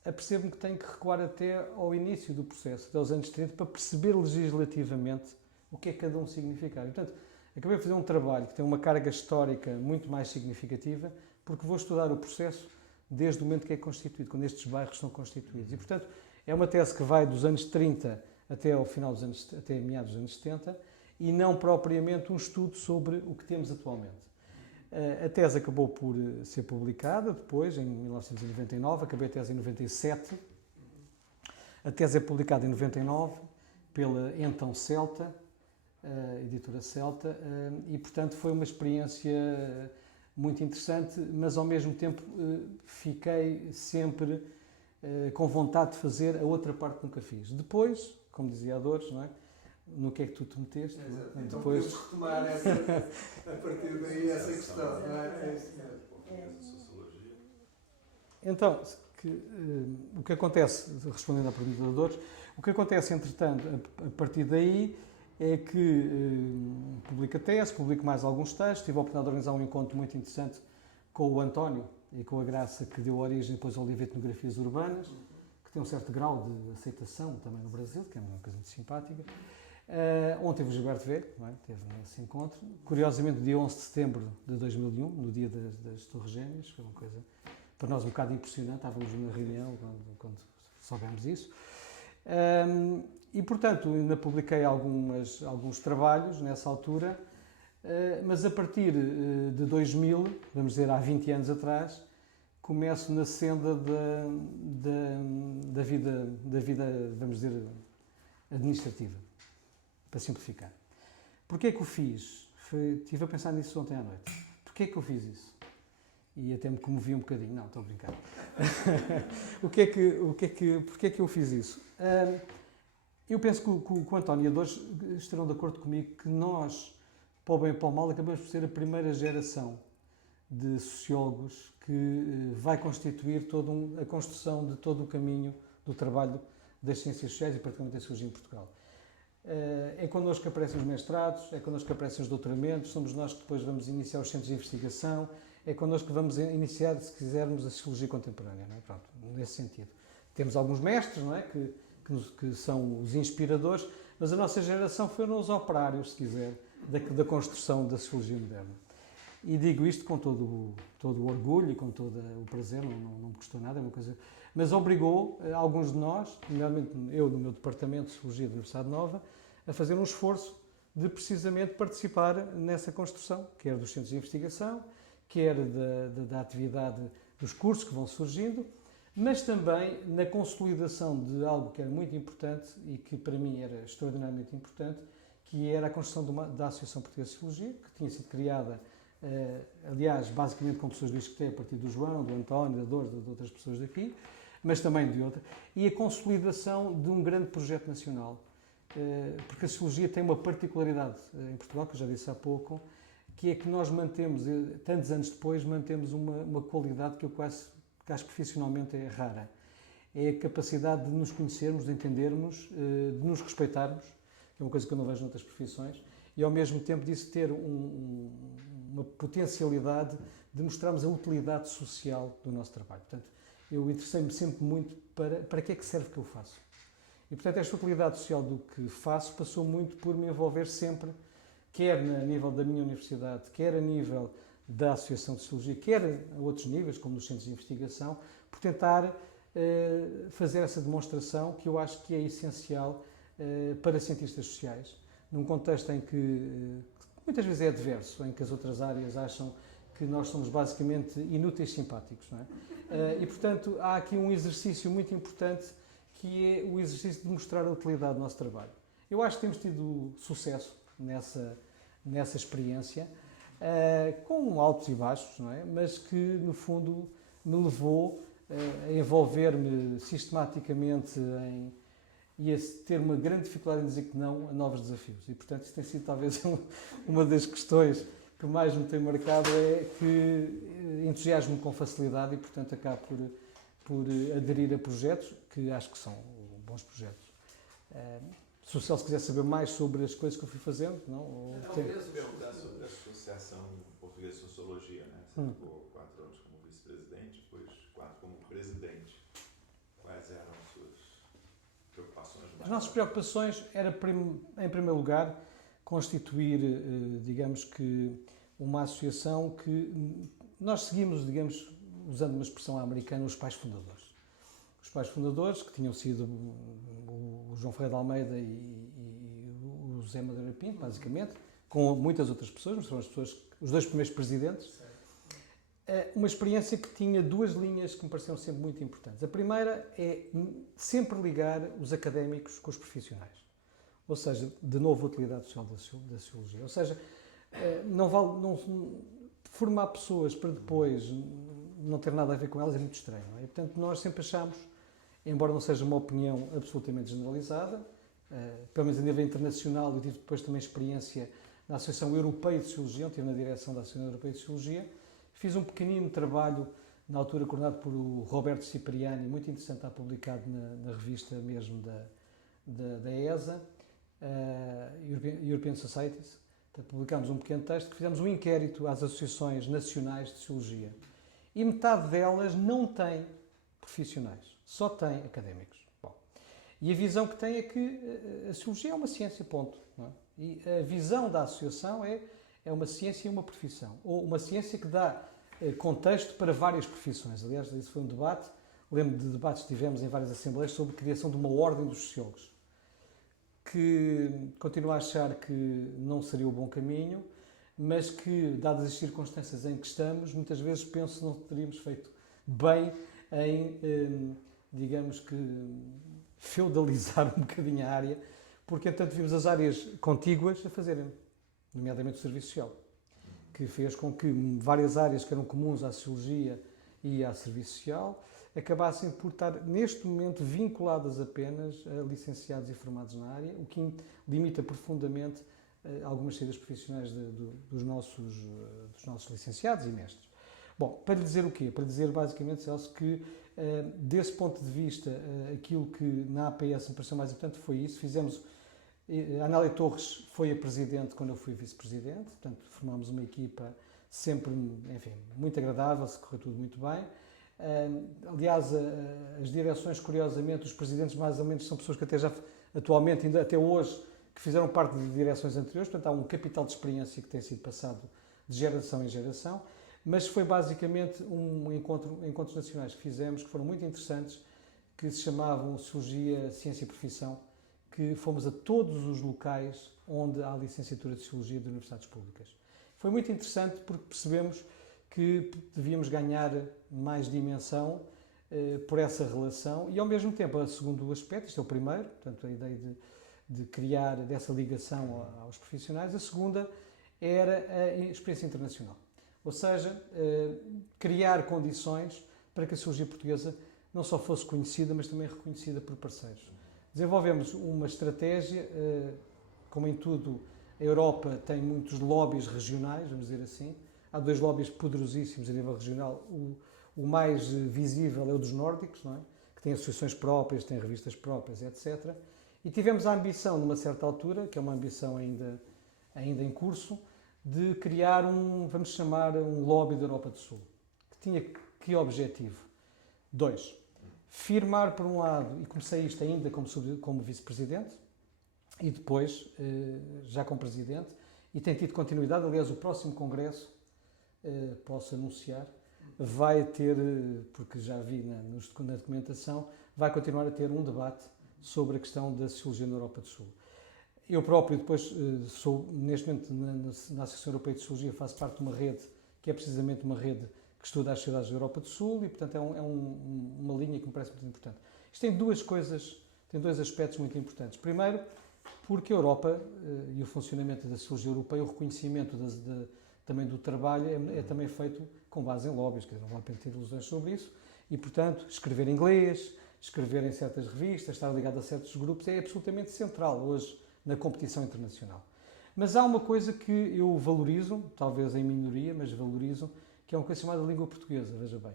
Apercebo-me que tenho que recuar até ao início do processo, até aos anos 30, para perceber legislativamente o que é que cada um significava. E, portanto, acabei de fazer um trabalho que tem uma carga histórica muito mais significativa, porque vou estudar o processo desde o momento que é constituído, quando estes bairros são constituídos. E, portanto, é uma tese que vai dos anos 30 até ao final dos anos, até meados dos anos 70, e não propriamente um estudo sobre o que temos atualmente. A tese acabou por ser publicada depois, em 1999, acabei a tese em 97. A tese é publicada em 99 pela então Celta, editora Celta, e portanto foi uma experiência muito interessante, mas ao mesmo tempo fiquei sempre com vontade de fazer a outra parte que nunca fiz. Depois, como dizia a Dores, não é? No que é que tu te meteste? Exato. Então depois podemos retomar a partir daí essa questão, não é? Então, o que acontece, respondendo à pergunta da Dores, o que acontece, entretanto, a partir daí, é que publico a tese, publico mais alguns textos, tive a oportunidade de organizar um encontro muito interessante com o António e com a Graça, que deu origem depois ao livro Etnografias Urbanas, que que tem um certo grau de aceitação também no Brasil, que é uma coisa muito simpática. Ontem o Gilberto veio, não é? Teve nesse encontro. Curiosamente, dia 11 de setembro de 2001, no dia das Torres Gêmeas, foi uma coisa para nós um bocado impressionante. Estávamos numa reunião quando soubemos isso. E, portanto, ainda publiquei alguns trabalhos nessa altura, mas a partir de 2000, vamos dizer há 20 anos atrás, começo na senda da vida, vamos dizer, administrativa, para simplificar. Porquê é que o fiz? Estive a pensar nisso ontem à noite. Porquê é que eu fiz isso? E até me comovi um bocadinho. Não, estou a brincar. Porquê é que eu fiz isso? Eu penso que o António e a Dores estarão de acordo comigo que nós, para o bem e para o mal, acabamos por ser a primeira geração de sociólogos que vai constituir a construção de todo o caminho do trabalho das ciências sociais e particularmente da sociologia em Portugal. É connosco que aparecem os mestrados, é connosco que aparecem os doutoramentos, somos nós que depois vamos iniciar os centros de investigação, é connosco que vamos iniciar, se quisermos, a sociologia contemporânea, não é? Pronto, nesse sentido. Temos alguns mestres, não é? Que são os inspiradores, mas a nossa geração foram os operários, se quiser, da construção da sociologia moderna. E digo isto com todo o orgulho e com todo o prazer, não me custou nada, é uma coisa... Mas obrigou alguns de nós, nomeadamente eu no meu departamento de Sociologia da Universidade Nova, a fazer um esforço de precisamente participar nessa construção, quer dos centros de investigação, quer da atividade dos cursos que vão surgindo, mas também na consolidação de algo que era muito importante e que para mim era extraordinariamente importante, que era a construção da Associação Portuguesa de Sociologia, que tinha sido criada, aliás, basicamente com pessoas que discutei a partir do João, do António, da Dores, de outras pessoas daqui, mas também de outras, e a consolidação de um grande projeto nacional, porque a sociologia tem uma particularidade em Portugal, que eu já disse há pouco, que é que nós mantemos, tantos anos depois, mantemos uma qualidade que eu acho profissionalmente é rara. É a capacidade de nos conhecermos, de entendermos, de nos respeitarmos, que é uma coisa que eu não vejo noutras profissões, e ao mesmo tempo disso ter uma potencialidade de mostrarmos a utilidade social do nosso trabalho. Portanto, eu interessei-me sempre muito para que é que serve o que eu faço. E, portanto, esta utilidade social do que faço passou muito por me envolver sempre, quer a nível da minha universidade, quer a nível da Associação de Sociologia, quer a outros níveis, como nos centros de investigação, por tentar fazer essa demonstração que eu acho que é essencial para cientistas sociais, num contexto em que muitas vezes é adverso, em que as outras áreas acham que nós somos basicamente inúteis simpáticos, não é? E, portanto, há aqui um exercício muito importante que é o exercício de mostrar a utilidade do nosso trabalho. Eu acho que temos tido sucesso nessa experiência, com altos e baixos, não é? Mas que, no fundo, me levou a envolver-me sistematicamente e a ter uma grande dificuldade em dizer que não a novos desafios. E, portanto, isso tem sido talvez uma das questões que mais me tem marcado, é que entusiasmo-me com facilidade e, portanto, acabo por aderir a projetos que acho que são bons projetos. Se o Celso quiser saber mais sobre as coisas que eu fui fazendo, não? Eu queria perguntar sobre a Associação Portuguesa de Sociologia, né? Você ficou 4 anos como vice-presidente, depois 4 como presidente. Quais eram as suas preocupações? As nossas preocupações era, em primeiro lugar, constituir, digamos que, uma associação que nós seguimos, digamos, usando uma expressão americana, os pais fundadores. Os pais fundadores, que tinham sido o João Ferreira de Almeida e o José Madeira Pinto, basicamente, com muitas outras pessoas, mas foram os dois primeiros presidentes. Uma experiência que tinha duas linhas que me pareciam sempre muito importantes. A primeira é sempre ligar os académicos com os profissionais. Ou seja, de novo, a utilidade social da sociologia. Ou seja, não vale formar pessoas para depois não ter nada a ver com elas é muito estranho. Não é? E, portanto, nós sempre achamos, embora não seja uma opinião absolutamente generalizada, pelo menos a nível internacional, eu tive depois também experiência na Associação Europeia de Sociologia, eu estive na direção da Associação Europeia de Sociologia, fiz um pequenino trabalho, na altura coordenado por o Roberto Cipriani, muito interessante, está publicado na revista mesmo da ESA, European Societies. Então, publicámos um pequeno texto que fizemos um inquérito às associações nacionais de sociologia. E metade delas não tem profissionais. Ou só tem académicos. Bom, e a visão que tem é que a sociologia é uma ciência, ponto. Não é? E a visão da associação é uma ciência e uma profissão, ou uma ciência que dá contexto para várias profissões. Aliás, isso foi um debate, lembro de debates que tivemos em várias assembleias sobre a criação de uma ordem dos sociólogos, que continuo a achar que não seria o bom caminho, mas que, dadas as circunstâncias em que estamos, muitas vezes penso que não teríamos feito bem em, digamos que, feudalizar um bocadinho a área, porque, entanto, vimos as áreas contíguas a fazerem, nomeadamente o serviço social, que fez com que várias áreas que eram comuns à sociologia e ao serviço social acabassem por estar, neste momento, vinculadas apenas a licenciados e formados na área, o que limita profundamente algumas saídas profissionais dos nossos licenciados e mestres. Bom, para lhe dizer o quê? Para dizer, basicamente, Celso, que, desse ponto de vista, aquilo que na APS me pareceu mais importante foi isso. A Anália Torres foi a presidente quando eu fui vice-presidente, portanto, formámos uma equipa sempre, enfim, muito agradável, se correu tudo muito bem. Aliás, as direções, curiosamente, os presidentes mais ou menos são pessoas que até já, atualmente, ainda até hoje, que fizeram parte de direções anteriores, portanto há um capital de experiência que tem sido passado de geração em geração, mas foi basicamente encontros nacionais que fizemos, que foram muito interessantes, que se chamavam Sociologia, Ciência e Profissão, que fomos a todos os locais onde há licenciatura de Sociologia de universidades públicas. Foi muito interessante porque percebemos que devíamos ganhar mais dimensão por essa relação e, ao mesmo tempo, o segundo aspecto, isto é o primeiro, portanto, a ideia de criar dessa ligação aos profissionais. A segunda era a experiência internacional, ou seja, criar condições para que a sociologia portuguesa não só fosse conhecida, mas também reconhecida por parceiros. Desenvolvemos uma estratégia, como em tudo, a Europa tem muitos lobbies regionais, vamos dizer assim. Há 2 lobbies poderosíssimos a nível regional. O mais visível é o dos nórdicos, não é? Que têm associações próprias, têm revistas próprias, etc. E tivemos a ambição, numa certa altura, que é uma ambição ainda em curso, de criar vamos chamar, um lobby da Europa do Sul. Que tinha que objetivo? 2. Firmar, por um lado, e comecei isto ainda como vice-presidente, e depois já como presidente, e tem tido continuidade. Aliás, o próximo congresso, posso anunciar, vai ter, porque já vi na documentação, vai continuar a ter um debate sobre a questão da sociologia na Europa do Sul. Eu próprio depois sou, neste momento, na Associação Europeia de Sociologia, faço parte de uma rede, que é precisamente uma rede que estuda as sociedades da Europa do Sul e, portanto, é uma linha que me parece muito importante. Isto tem 2 coisas, tem 2 aspectos muito importantes. Primeiro, porque a Europa e o funcionamento da sociologia europeia, o reconhecimento também do trabalho é também feito com base em lobbies, que não vale a pena ter ilusões sobre isso, e, portanto, escrever em inglês, escrever em certas revistas, estar ligado a certos grupos, é absolutamente central hoje na competição internacional. Mas há uma coisa que eu valorizo, talvez em minoria, mas valorizo, que é uma coisa chamada língua portuguesa, veja bem.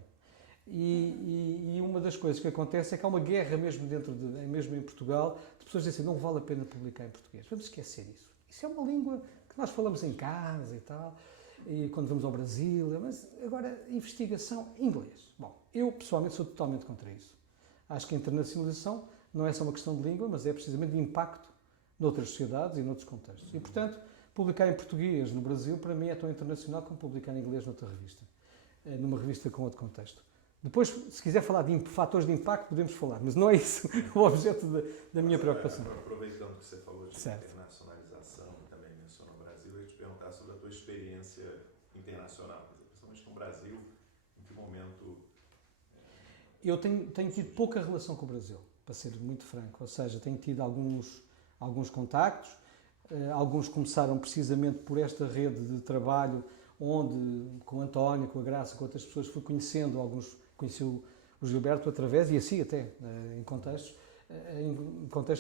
E uma das coisas que acontece é que há uma guerra mesmo mesmo em Portugal, de pessoas dizem assim, não vale a pena publicar em português. Vamos esquecer isso. Isso é uma língua que nós falamos em casa e tal, e quando vamos ao Brasil, mas agora, investigação em inglês. Bom, eu pessoalmente sou totalmente contra isso. Acho que a internacionalização não é só uma questão de língua, mas é precisamente de impacto noutras sociedades e noutros contextos. E, portanto, publicar em português no Brasil, para mim, é tão internacional como publicar em inglês noutra revista, numa revista com outro contexto. Depois, se quiser falar de fatores de impacto, podemos falar, mas não é isso o objeto da minha preocupação. Aproveitando que você falou de certo. internacionalização e também mencionou o Brasil, eu ia te perguntar sobre a tua experiência internacional, principalmente no Brasil, em que momento... Eu tenho tido pouca relação com o Brasil, para ser muito franco, ou seja, tenho tido alguns contactos, alguns começaram precisamente por esta rede de trabalho, onde com o António, com a Graça, com outras pessoas, fui conhecendo conheci o Gilberto através, e assim até, em contextos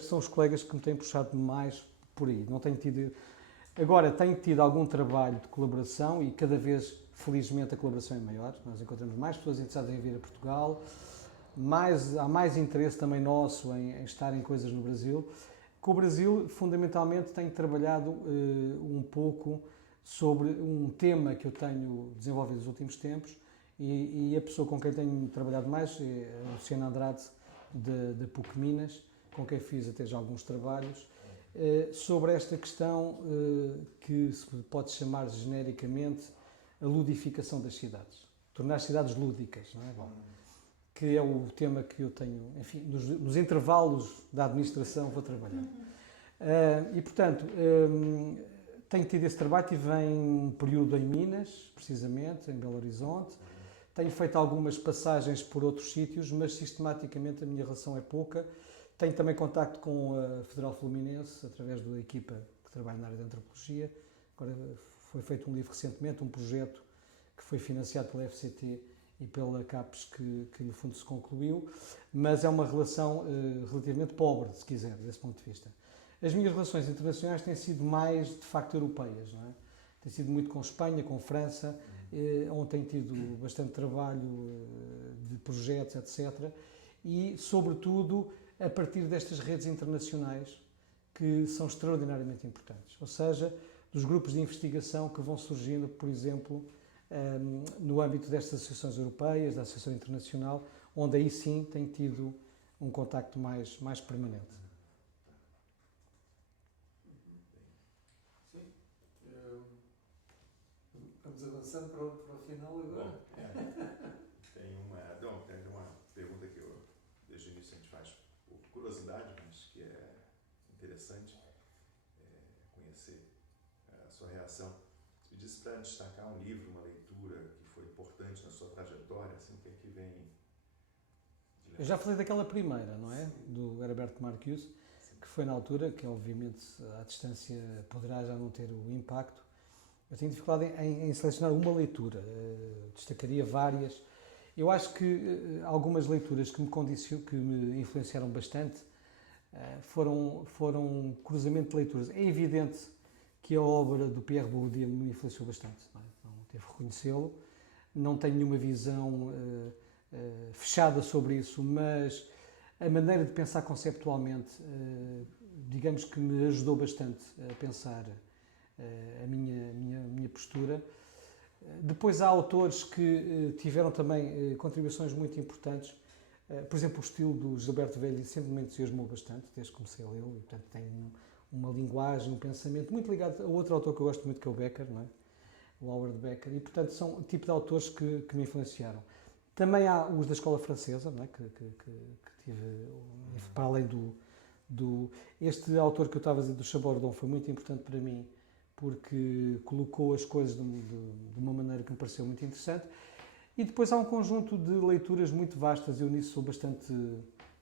que são os colegas que me têm puxado mais por aí. Não tenho tido... Agora, tenho tido algum trabalho de colaboração e cada vez, felizmente, a colaboração é maior. Nós encontramos mais pessoas interessadas em vir a Portugal, há mais interesse também nosso em estar em coisas no Brasil. Com o Brasil, fundamentalmente, tenho trabalhado um pouco sobre um tema que eu tenho desenvolvido nos últimos tempos, e a pessoa com quem tenho trabalhado mais é a Luciana Andrade, da PUC Minas, com quem fiz até já alguns trabalhos, sobre esta questão que se pode chamar genericamente a ludificação das cidades. Tornar as cidades lúdicas, não é? Bom, que é o tema que eu tenho, enfim, nos intervalos da administração vou trabalhar. E, portanto, tenho tido esse trabalho, tive um período em Minas, precisamente, em Belo Horizonte. Tenho feito algumas passagens por outros sítios, mas sistematicamente a minha relação é pouca. Tenho também contacto com a Federal Fluminense, através da equipa que trabalha na área da antropologia. Agora foi feito um livro recentemente, um projeto que foi financiado pela FCT e pela CAPES, que no fundo se concluiu, mas é uma relação relativamente pobre, se quiser, desse ponto de vista. As minhas relações internacionais têm sido mais, de facto, europeias, não é? Tem sido muito com Espanha, com França, onde tenho tido bastante trabalho de projetos, etc. E, sobretudo, a partir destas redes internacionais que são extraordinariamente importantes. Ou seja, dos grupos de investigação que vão surgindo, por exemplo, no âmbito destas associações europeias, da Associação Internacional, onde aí sim tenho tido um contacto mais permanente. Vamos avançando para o final agora. Bom, tem uma pergunta que eu, desde o início a gente faz por curiosidade, mas que é interessante conhecer a sua reação. Se pedisse para destacar um livro, uma leitura que foi importante na sua trajetória, assim, o que é que vem? Eu já falei daquela primeira, não é? Sim. Do Herbert Marcuse, que foi na altura, que obviamente à distância poderá já não ter o impacto. Eu tenho dificuldade em selecionar uma leitura, destacaria várias. Eu acho que algumas leituras que me influenciaram bastante foram cruzamento de leituras. É evidente que a obra do Pierre Bourdieu me influenciou bastante, não devo reconhecê-lo. Não tenho nenhuma visão fechada sobre isso, mas a maneira de pensar conceptualmente, digamos que me ajudou bastante a pensar a minha postura. Depois há autores que tiveram também contribuições muito importantes. Por exemplo, o estilo do Gilberto Velho sempre me entusiasmou bastante, desde que comecei a lê-lo, e portanto tem uma linguagem, um pensamento muito ligado a outro autor que eu gosto muito, que é o Becker, não é? O Howard Becker, e portanto são o tipo de autores que me influenciaram. Também há os da escola francesa, não é? que tive, para além este autor que eu estava a dizer, do Chabordon, foi muito importante para mim, porque colocou as coisas de uma maneira que me pareceu muito interessante. E depois há um conjunto de leituras muito vastas, eu nisso sou bastante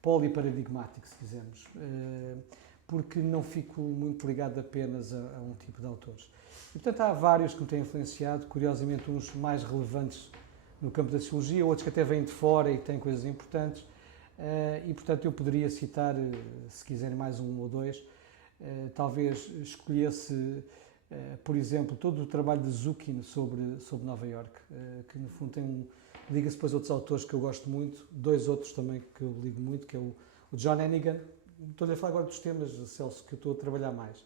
poliparadigmático, se quisermos, porque não fico muito ligado apenas a um tipo de autores. E, portanto, há vários que me têm influenciado, curiosamente uns mais relevantes no campo da sociologia, outros que até vêm de fora e têm coisas importantes, e, portanto, eu poderia citar, se quiserem mais um ou dois, talvez escolhesse, por exemplo, todo o trabalho de Zucchini sobre Nova Iorque, que no fundo liga-se depois a outros autores que eu gosto muito, dois outros também que eu ligo muito, que é o John Hennigan. Estou a falar agora dos temas, Celso, que eu estou a trabalhar mais.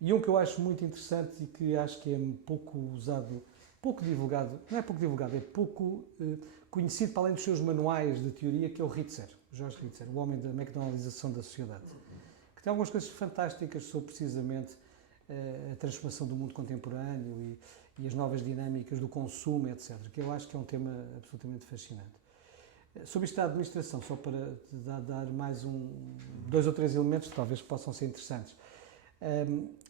E um que eu acho muito interessante e que acho que é pouco usado, pouco divulgado, não é pouco divulgado, é pouco conhecido para além dos seus manuais de teoria, que é o Ritzer, George Ritzer, o homem da McDonaldização da sociedade, que tem algumas coisas fantásticas sobre precisamente a transformação do mundo contemporâneo e as novas dinâmicas do consumo, etc., que eu acho que é um tema absolutamente fascinante. Sobre isto da administração, só para dar mais dois ou três elementos que talvez possam ser interessantes.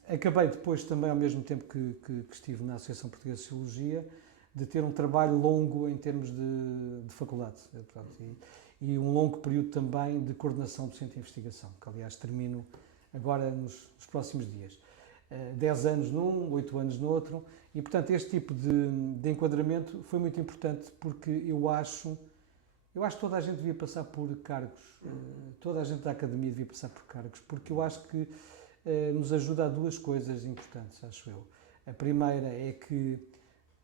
Acabei depois também, ao mesmo tempo que estive na Associação Portuguesa de Sociologia, de ter um trabalho longo em termos de faculdade, e um longo período também de coordenação do Centro de Investigação, que aliás termino agora nos próximos dias. 10 anos num, 8 anos no outro, e portanto este tipo de enquadramento foi muito importante, porque eu acho que toda a gente devia passar por cargos, toda a gente da academia devia passar por cargos, porque eu acho que nos ajuda a duas coisas importantes, acho eu. A primeira é que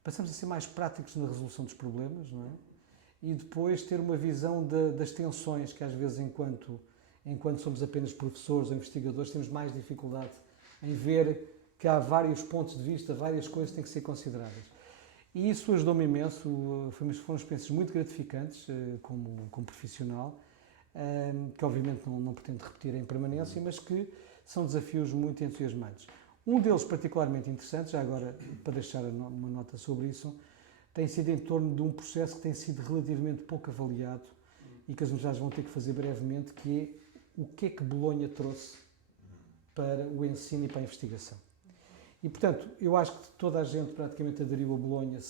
passamos a ser mais práticos na resolução dos problemas, não é? E depois ter uma visão das tensões que às vezes, enquanto somos apenas professores ou investigadores, temos mais dificuldade em ver que há vários pontos de vista, várias coisas que têm que ser consideradas. E isso ajudou-me imenso, foram experiências muito gratificantes como profissional, que obviamente não pretendo repetir em permanência, mas que são desafios muito entusiasmantes. Um deles particularmente interessante, já agora para deixar uma nota sobre isso, tem sido em torno de um processo que tem sido relativamente pouco avaliado e que as universidades vão ter que fazer brevemente, que é o que é que Bolonha trouxe para o ensino e para a investigação. E, portanto, eu acho que toda a gente praticamente aderiu a Bolonha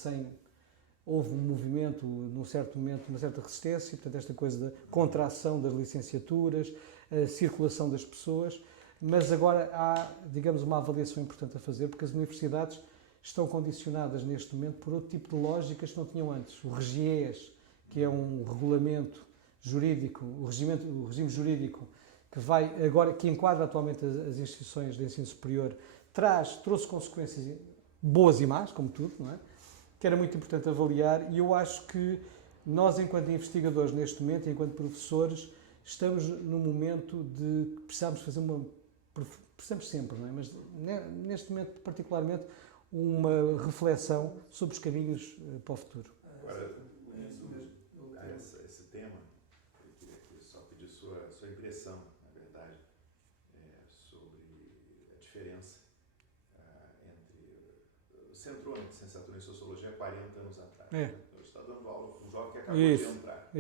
houve um movimento, num certo momento, uma certa resistência, portanto, esta coisa da contração das licenciaturas, a circulação das pessoas, mas agora há, digamos, uma avaliação importante a fazer, porque as universidades estão condicionadas neste momento por outro tipo de lógicas que não tinham antes. O RGES, que é um regulamento jurídico, o regime jurídico que enquadra atualmente as instituições de ensino superior, trouxe consequências boas e más, como tudo, não é? Que era muito importante avaliar, e eu acho que nós, enquanto investigadores neste momento, enquanto professores, estamos num momento de que precisamos fazer precisamos sempre, não é? Mas neste momento particularmente, uma reflexão sobre os caminhos para o futuro. Agora, esse tema, eu queria só pedir sua impressão, na verdade, sobre a diferença entre... Você entrou em licenciatura em Sociologia há 40 anos atrás. Então, você está dando aula para um jovem que acabou de entrar.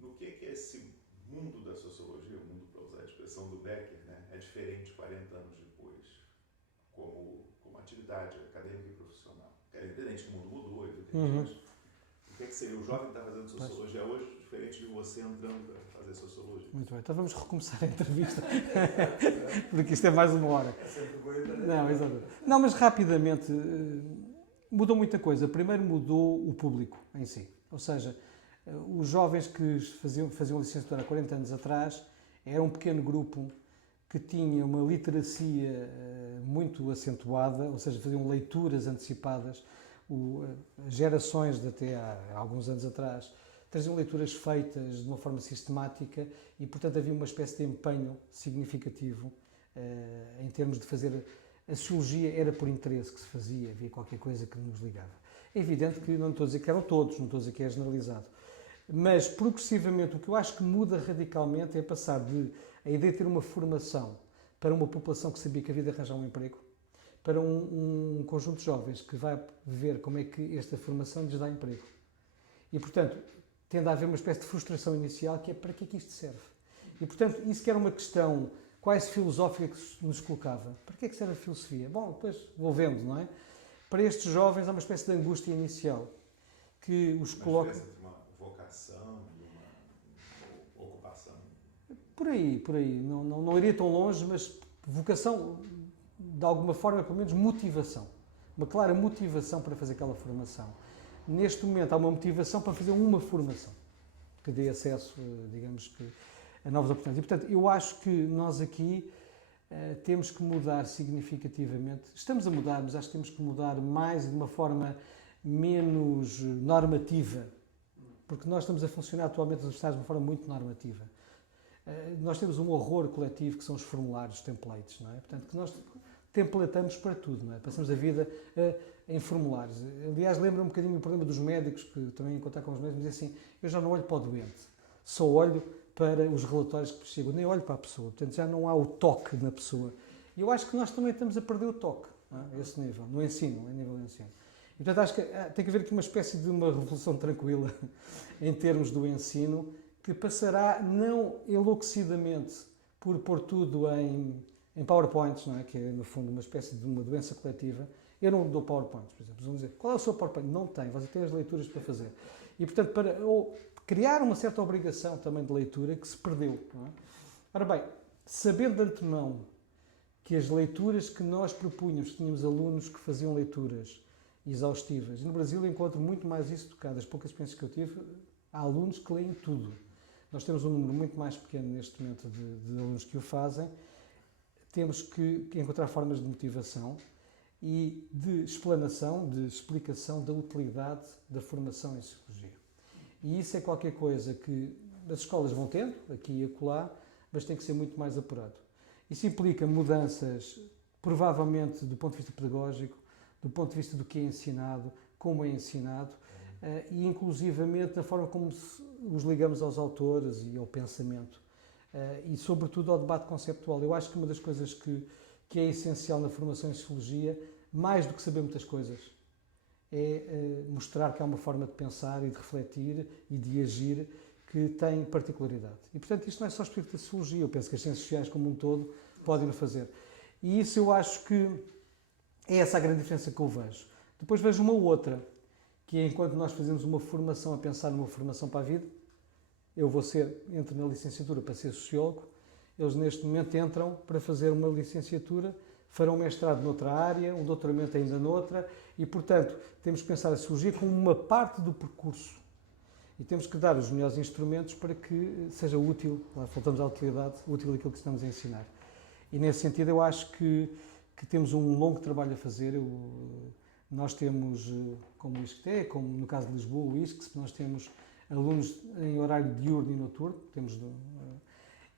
No que é esse mundo da sociologia, o mundo, para usar a expressão do Becker, né, é diferente 40 anos depois, como atividade acadêmica e profissional? É evidente que o mundo mudou, mas o que seria o jovem que está fazendo sociologia hoje, diferente de você entrando para fazer sociologia? Muito bem, então vamos recomeçar a entrevista, porque isto é mais uma hora. É sempre boa ideia. Não, exatamente. Não, mas rapidamente, mudou muita coisa. Primeiro mudou o público em si, ou seja, os jovens que faziam licenciatura há 40 anos atrás era um pequeno grupo que tinha uma literacia muito acentuada, ou seja, faziam leituras antecipadas. As gerações de até há alguns anos atrás traziam leituras feitas de uma forma sistemática e, portanto, havia uma espécie de empenho significativo em termos de fazer... A sociologia era por interesse que se fazia, havia qualquer coisa que nos ligava. É evidente que não estou a dizer que eram todos, não estou a dizer que é generalizado. Mas, progressivamente, o que eu acho que muda radicalmente é passar a ideia de ter uma formação para uma população que sabia que havia de arranjar um emprego, para um conjunto de jovens que vai ver como é que esta formação lhes dá emprego. E, portanto, tende a haver uma espécie de frustração inicial, que é para que é que isto serve? E, portanto, isso que era uma questão quase filosófica que nos colocava. Para que é que serve a filosofia? Bom, depois vou vendo, não é? Para estes jovens há uma espécie de angústia inicial que os coloca... Uma espécie de uma vocação, de uma ocupação. Por aí. Não iria tão longe, mas vocação, de alguma forma, pelo menos motivação. Uma clara motivação para fazer aquela formação. Neste momento há uma motivação para fazer uma formação que dê acesso, digamos que, a novas oportunidades. E, portanto, eu acho que nós aqui temos que mudar significativamente. Estamos a mudar, mas acho que temos que mudar mais de uma forma menos normativa. Porque nós estamos a funcionar atualmente nas universidades de uma forma muito normativa. Nós temos um horror coletivo que são os formulários, os templates, não é? Portanto, que nós templatamos para tudo, não é? Passamos a vida em formulários. Aliás, lembro um bocadinho do problema dos médicos, que também em contato com os médicos, dizem assim, eu já não olho para o doente, só olho para os relatórios que chegam, nem olho para a pessoa, portanto já não há o toque na pessoa. E eu acho que nós também estamos a perder o toque, a esse nível, no ensino, a nível do ensino. E, portanto, acho que tem que haver aqui uma espécie de uma revolução tranquila em termos do ensino, que passará não enlouquecidamente por pôr tudo em PowerPoints, não é? Que é, no fundo, uma espécie de uma doença coletiva. Eu não dou PowerPoints, por exemplo. Vão dizer, qual é o seu PowerPoint? Não tem, você tem as leituras para fazer. E, portanto, para criar uma certa obrigação também de leitura que se perdeu. Não é? Ora bem, sabendo de antemão que as leituras que nós propunhamos, tínhamos alunos que faziam leituras exaustivas, e no Brasil eu encontro muito mais isso do que das poucas experiências que eu tive, há alunos que leem tudo. Nós temos um número muito mais pequeno neste momento de alunos que o fazem. Temos que encontrar formas de motivação e de explanação, de explicação da utilidade da formação em Sociologia. E isso é qualquer coisa que as escolas vão tendo, aqui e acolá, mas tem que ser muito mais apurado. Isso implica mudanças, provavelmente do ponto de vista pedagógico, do ponto de vista do que é ensinado, como é ensinado, e inclusivamente da forma como os ligamos aos autores e ao pensamento e, sobretudo, ao debate conceptual. Eu acho que uma das coisas que é essencial na formação em Sociologia, mais do que saber muitas coisas, é mostrar que há uma forma de pensar e de refletir e de agir que tem particularidade. E, portanto, isto não é só espírito da Sociologia, eu penso que as ciências sociais como um todo podem o fazer. E isso eu acho que é essa a grande diferença que eu vejo. Depois vejo uma outra, que é enquanto nós fazemos uma formação, a pensar numa formação para a vida, entro na licenciatura para ser sociólogo, eles neste momento entram para fazer uma licenciatura, farão um mestrado noutra área, um doutoramento ainda noutra, e portanto temos que pensar a Sociologia como uma parte do percurso. E temos que dar os melhores instrumentos para que seja útil, lá voltamos à utilidade, útil aquilo que estamos a ensinar. E nesse sentido eu acho que temos um longo trabalho a fazer. Nós temos, como o ISCTE, como no caso de Lisboa, o ISCS, nós temos alunos em horário diurno e noturno,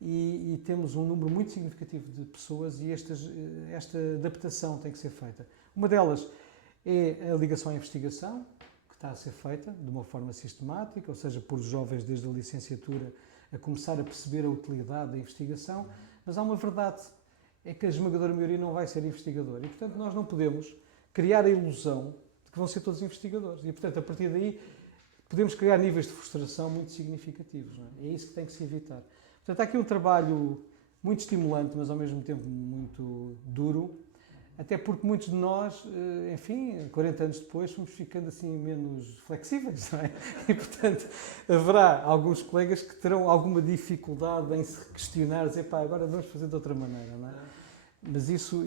e temos um número muito significativo de pessoas e esta adaptação tem que ser feita. Uma delas é a ligação à investigação, que está a ser feita de uma forma sistemática, ou seja, por jovens desde a licenciatura a começar a perceber a utilidade da investigação, mas há uma verdade, é que a esmagadora maioria não vai ser investigador e, portanto, nós não podemos criar a ilusão de que vão ser todos investigadores e, portanto, a partir daí podemos criar níveis de frustração muito significativos. Não é? É isso que tem que se evitar. Portanto, há aqui um trabalho muito estimulante, mas ao mesmo tempo muito duro, até porque muitos de nós, enfim, 40 anos depois, fomos ficando assim menos flexíveis, não é? E, portanto, haverá alguns colegas que terão alguma dificuldade em se questionar, dizer, pá, agora vamos fazer de outra maneira, não é? Mas isso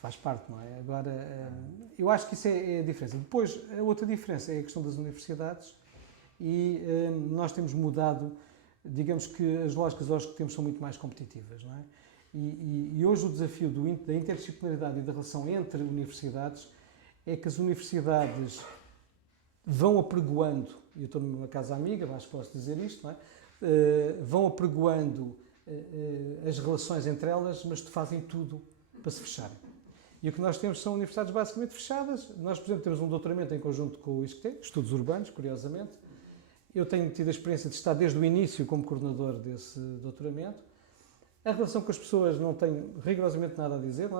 faz parte, não é? Agora, eu acho que isso é a diferença. Depois, a outra diferença é a questão das universidades e nós temos mudado, digamos que as lógicas hoje que temos são muito mais competitivas, não é? E hoje o desafio da interdisciplinaridade e da relação entre universidades é que as universidades vão apregoando, e eu estou numa casa amiga, acho que posso dizer isto, não é? Vão apregoando as relações entre elas, mas fazem tudo para se fecharem. E o que nós temos são universidades basicamente fechadas. Nós, por exemplo, temos um doutoramento em conjunto com o ISCTE, Estudos Urbanos, curiosamente. Eu tenho tido a experiência de estar desde o início como coordenador desse doutoramento. A relação com as pessoas não tem rigorosamente nada a dizer,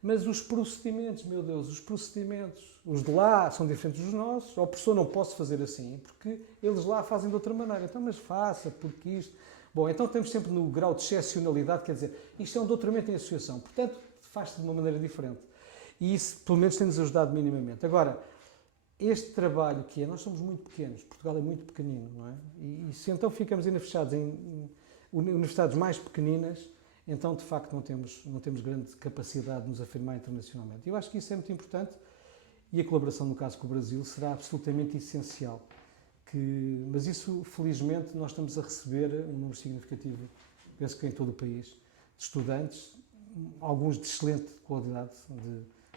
mas os procedimentos, meu Deus, os de lá são diferentes dos nossos. O professor não posso fazer assim, porque eles lá fazem de outra maneira. Então, mas faça, porque isto... Bom, então estamos sempre no grau de excepcionalidade, quer dizer, isto é um doutoramento em associação, portanto, faz-se de uma maneira diferente. E isso, pelo menos, tem-nos ajudado minimamente. Agora, este trabalho que nós somos muito pequenos, Portugal é muito pequenino, não é? E se então ficamos ainda fechados em universidades mais pequeninas, então, de facto, não temos grande capacidade de nos afirmar internacionalmente. Eu acho que isso é muito importante e a colaboração, no caso com o Brasil, será absolutamente essencial. Mas isso, felizmente, nós estamos a receber um número significativo, penso que em todo o país, de estudantes, alguns de excelente qualidade,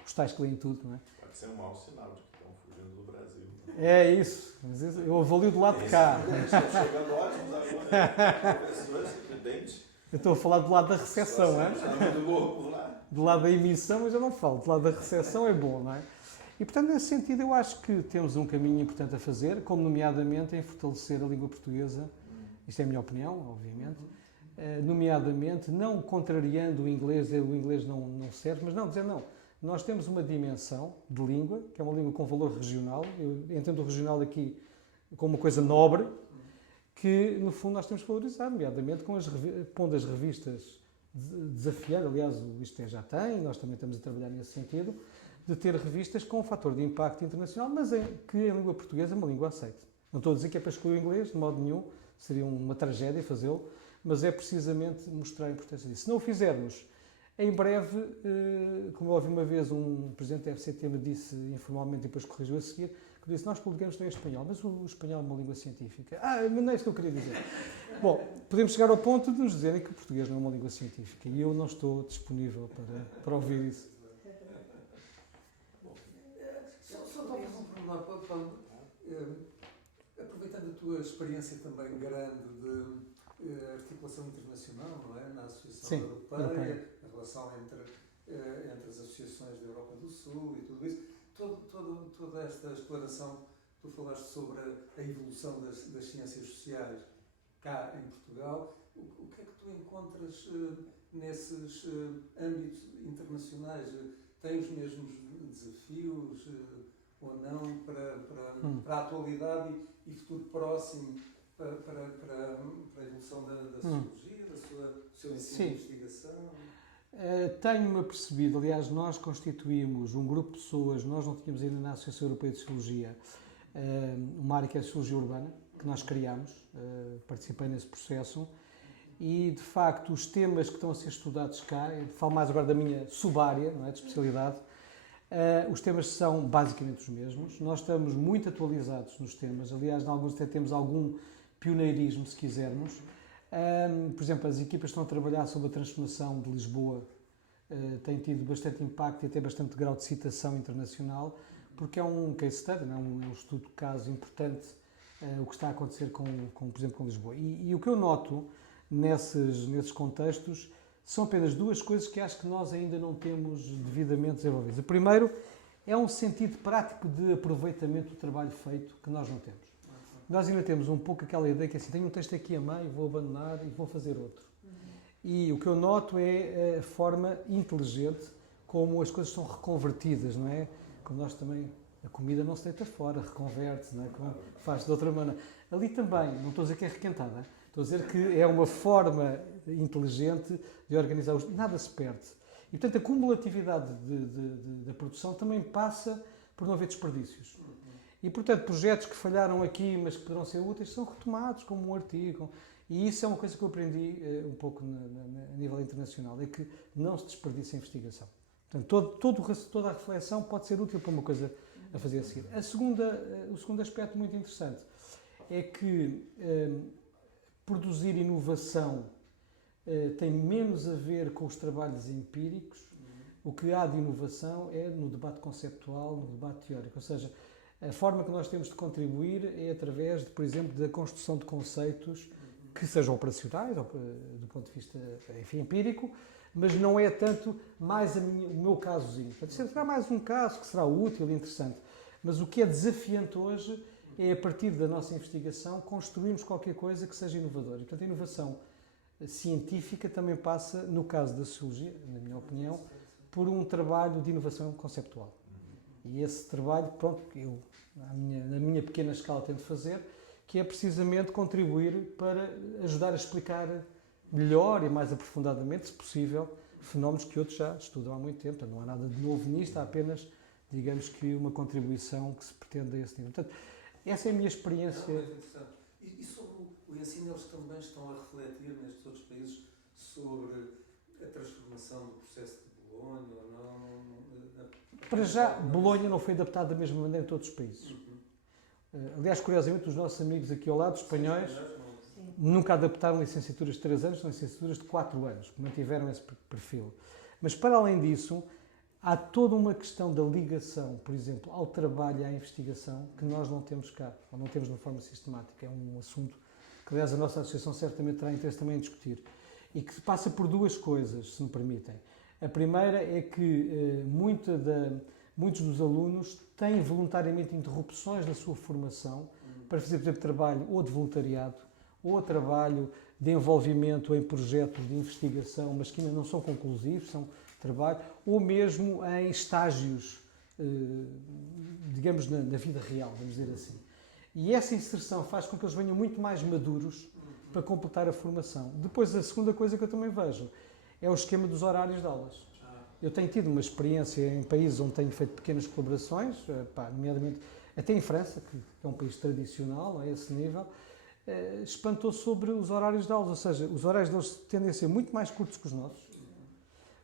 os tais que leem tudo, não é? Pode ser um mau sinal de que estão fugindo do Brasil. É isso, eu avalio do lado de cá. Estão chegando ótimos agora, professores, estudantes. Eu estou a falar do lado da recepção, não é? Do lado da emissão eu já não falo, do lado da recepção é bom, não é? E, portanto, nesse sentido, eu acho que temos um caminho importante a fazer, como nomeadamente em fortalecer a língua portuguesa, isto é a minha opinião, obviamente, nomeadamente não contrariando o inglês não serve, mas não, dizer não. Nós temos uma dimensão de língua, que é uma língua com valor regional, eu entendo o regional aqui como uma coisa nobre, que, no fundo, nós temos que valorizar, nomeadamente pondo as revistas desafiando, aliás, o ISCTE já tem, nós também estamos a trabalhar nesse sentido, de ter revistas com um fator de impacto internacional, mas que a língua portuguesa é uma língua aceite. Não estou a dizer que é para excluir o inglês, de modo nenhum, seria uma tragédia fazê-lo, mas é precisamente mostrar a importância disso. Se não o fizermos, em breve, como eu ouvi uma vez um presidente da FCT me disse informalmente e depois corrigiu a seguir, que disse, nós publicamos também em espanhol, mas o espanhol é uma língua científica. Mas não é isso que eu queria dizer. Bom, podemos chegar ao ponto de nos dizerem que o português não é uma língua científica e eu não estou disponível para ouvir isso. Só talvez um pormenor, aproveitando a tua experiência também grande de articulação internacional, não é? Na Associação Europeia, a relação entre as associações da Europa do Sul e tudo isso, toda esta exploração, tu falaste sobre a evolução das ciências sociais cá em Portugal, O que é que tu encontras nesses âmbitos internacionais? Tem os mesmos desafios ou não para a atualidade e futuro próximo, para a evolução da sociologia, do seu ensino de investigação? Tenho-me apercebido, aliás, nós constituímos um grupo de pessoas, nós não tínhamos ainda na Associação Europeia de Sociologia uma área que é a Sociologia Urbana, que nós criámos, participei nesse processo, e de facto os temas que estão a ser estudados cá, eu falo mais agora da minha subárea, não é, de especialidade, os temas são basicamente os mesmos, nós estamos muito atualizados nos temas, aliás, em alguns até temos algum pioneirismo, se quisermos. Por exemplo, as equipas que estão a trabalhar sobre a transformação de Lisboa têm tido bastante impacto e até bastante grau de citação internacional, porque é um case study, não é? Um estudo de caso importante o que está a acontecer por exemplo, com Lisboa. E o que eu noto nesses contextos são apenas duas coisas que acho que nós ainda não temos devidamente desenvolvidas. O primeiro é um sentido prático de aproveitamento do trabalho feito que nós não temos. Nós ainda temos um pouco aquela ideia que assim, tenho um texto aqui a meio, vou abandonar e vou fazer outro. E o que eu noto é a forma inteligente como as coisas são reconvertidas, não é? Como nós também, a comida não se deita fora, reconverte-se, não é? Faz de outra maneira. Ali também, não estou a dizer que é requentada, estou a dizer que é uma forma inteligente de organizar nada se perde. E portanto a cumulatividade da produção também passa por não haver desperdícios. E, portanto, projetos que falharam aqui, mas que poderão ser úteis, são retomados como um artigo. E isso é uma coisa que eu aprendi um pouco a nível internacional, é que não se desperdiça a investigação. Portanto, toda a reflexão pode ser útil para uma coisa a fazer a seguir. O segundo aspecto muito interessante é que produzir inovação tem menos a ver com os trabalhos empíricos. O que há de inovação é no debate conceptual, no debate teórico. Ou seja, a forma que nós temos de contribuir é através, por exemplo, da construção de conceitos que sejam operacionais, do ponto de vista empírico, mas não é tanto mais o meu casozinho. Portanto, será mais um caso que será útil e interessante. Mas o que é desafiante hoje é, a partir da nossa investigação, construirmos qualquer coisa que seja inovadora. E, portanto, a inovação científica também passa, no caso da sociologia, na minha opinião, por um trabalho de inovação conceptual. E esse trabalho, pronto, eu, na minha pequena escala, tento fazer, que é precisamente contribuir para ajudar a explicar melhor e mais aprofundadamente, se possível, fenómenos que outros já estudam há muito tempo. Não há nada de novo nisto, há apenas, digamos que, uma contribuição que se pretende a esse nível. Portanto, essa é a minha experiência. É muito interessante. E sobre o ensino, eles também estão a refletir nestes outros países sobre a transformação do processo de Bolonha ou não? Para já, Bolonha não foi adaptado da mesma maneira em todos os países. Aliás, curiosamente, os nossos amigos aqui ao lado, espanhóis, nunca adaptaram licenciaturas de 3 anos, são licenciaturas de 4 anos, mantiveram esse perfil. Mas, para além disso, há toda uma questão da ligação, por exemplo, ao trabalho e à investigação, que nós não temos cá, ou não temos de uma forma sistemática. É um assunto que, aliás, a nossa associação certamente terá interesse também em discutir. E que passa por duas coisas, se me permitem. A primeira é que muitos dos alunos têm voluntariamente interrupções na sua formação para fazer, por exemplo, trabalho ou de voluntariado, ou trabalho de envolvimento em projetos de investigação, mas que ainda não são conclusivos, são trabalho, ou mesmo em estágios, digamos, na vida real, vamos dizer assim. E essa inserção faz com que eles venham muito mais maduros para completar a formação. Depois, a segunda coisa que eu também vejo é o esquema dos horários de aulas. Eu tenho tido uma experiência em países onde tenho feito pequenas colaborações, nomeadamente até em França, que é um país tradicional a esse nível, espantou sobre os horários de aulas, ou seja, os horários deles tendem a ser muito mais curtos que os nossos,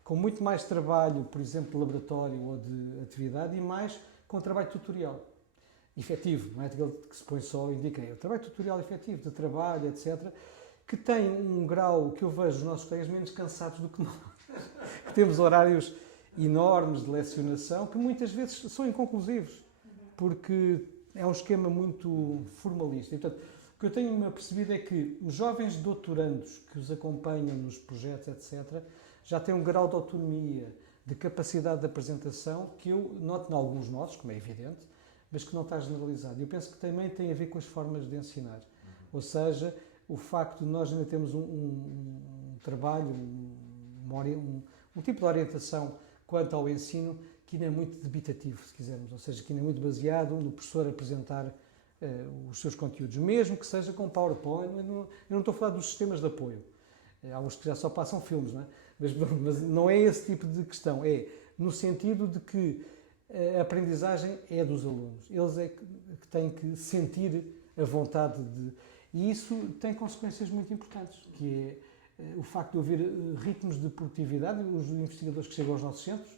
com muito mais trabalho, por exemplo, de laboratório ou de atividade, e mais com trabalho tutorial efetivo, não é aquele que se põe só e indica, é o trabalho tutorial efetivo, de trabalho, etc., que tem um grau que eu vejo os nossos colegas menos cansados do que nós, que temos horários enormes de lecionação, que muitas vezes são inconclusivos, porque é um esquema muito formalista. E, portanto, o que eu tenho percebido é que os jovens doutorandos que os acompanham nos projetos, etc., já têm um grau de autonomia, de capacidade de apresentação, que eu noto em alguns nossos, como é evidente, mas que não está generalizado. Eu penso que também tem a ver com as formas de ensinar. Ou seja, o facto de nós ainda termos um trabalho, um tipo de orientação quanto ao ensino que ainda é muito debitativo, se quisermos, ou seja, que ainda é muito baseado no professor apresentar os seus conteúdos, mesmo que seja com PowerPoint. Eu não estou a falar dos sistemas de apoio, há uns que já só passam filmes, não é? Mas não é esse tipo de questão, é no sentido de que a aprendizagem é dos alunos, eles é que têm que sentir a vontade de... E isso tem consequências muito importantes, que é o facto de haver ritmos de produtividade. Os investigadores que chegam aos nossos centros,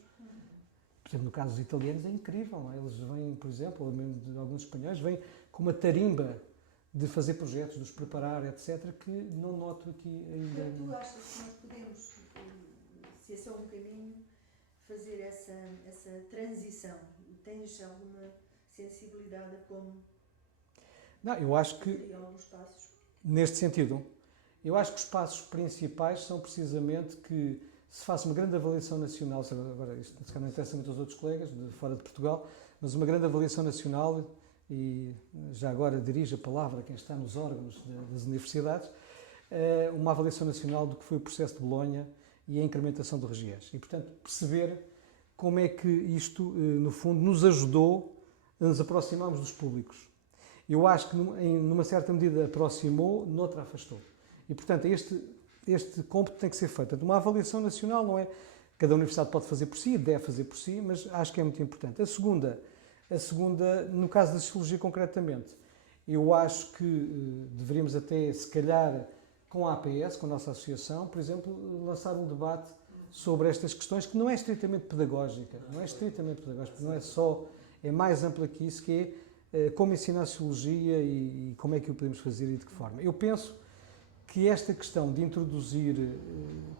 por exemplo, no caso dos italianos, é incrível, não é? Eles vêm, por exemplo, ou mesmo de alguns espanhóis, vêm com uma tarimba de fazer projetos, de os preparar, etc., que não noto aqui ainda. Tu achas que nós podemos, se esse é um caminho, fazer essa transição? Tens alguma sensibilidade a como? Não, eu acho que, neste sentido, eu acho que os passos principais são precisamente que se faça uma grande avaliação nacional, agora isto se calhar não interessa muito aos outros colegas de fora de Portugal, mas uma grande avaliação nacional, e já agora dirijo a palavra a quem está nos órgãos das universidades, uma avaliação nacional do que foi o processo de Bolonha e a incrementação do RGES. E, portanto, perceber como é que isto, no fundo, nos ajudou a nos aproximarmos dos públicos. Eu acho que, numa certa medida, aproximou, noutra afastou. E, portanto, este cômputo tem que ser feito. Portanto, uma avaliação nacional não é... Cada universidade pode fazer por si, deve fazer por si, mas acho que é muito importante. A segunda, no caso da Sociologia concretamente, eu acho que deveríamos até, se calhar, com a APS, com a nossa associação, por exemplo, lançar um debate sobre estas questões, que não é estritamente pedagógica, não é só... É mais ampla que isso, que é como ensinar a Sociologia e como é que o podemos fazer e de que forma. Eu penso que esta questão de introduzir,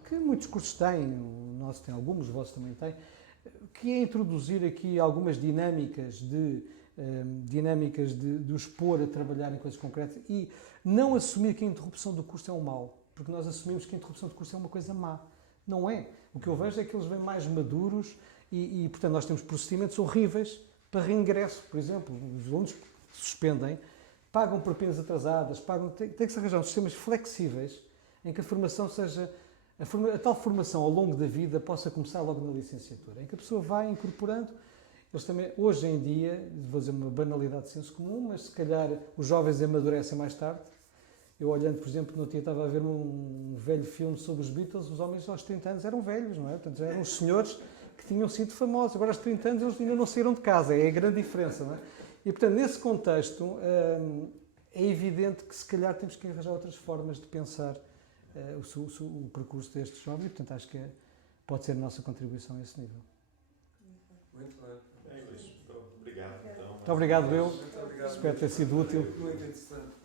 que muitos cursos têm, o nosso tem alguns, o vosso também tem, que é introduzir aqui algumas dinâmicas de os pôr a trabalhar em coisas concretas e não assumir que a interrupção do curso é um mal, porque nós assumimos que a interrupção do curso é uma coisa má. Não é. O que eu vejo é que eles vêm mais maduros e portanto, nós temos procedimentos horríveis para reingresso, por exemplo. Os alunos que suspendem pagam propinas atrasadas, tem que se arranjar sistemas flexíveis em que a formação seja... A tal formação ao longo da vida possa começar logo na licenciatura, em que a pessoa vai incorporando. Eles também, hoje em dia, vou dizer uma banalidade de senso comum, mas se calhar os jovens amadurecem mais tarde. Eu olhando, por exemplo, no outro dia estava a ver um velho filme sobre os Beatles, os homens aos 30 anos eram velhos, não é? Portanto, já eram os senhores que tinham sido famosos. Agora, aos 30 anos, eles ainda não saíram de casa. É a grande diferença, não é? E, portanto, nesse contexto, é evidente que, se calhar, temos que arranjar outras formas de pensar o percurso destes jovens. E, portanto, acho que pode ser a nossa contribuição a esse nível. Muito bem. Obrigado, então. Muito obrigado, eu. Muito obrigado. Espero ter sido útil. Muito interessante.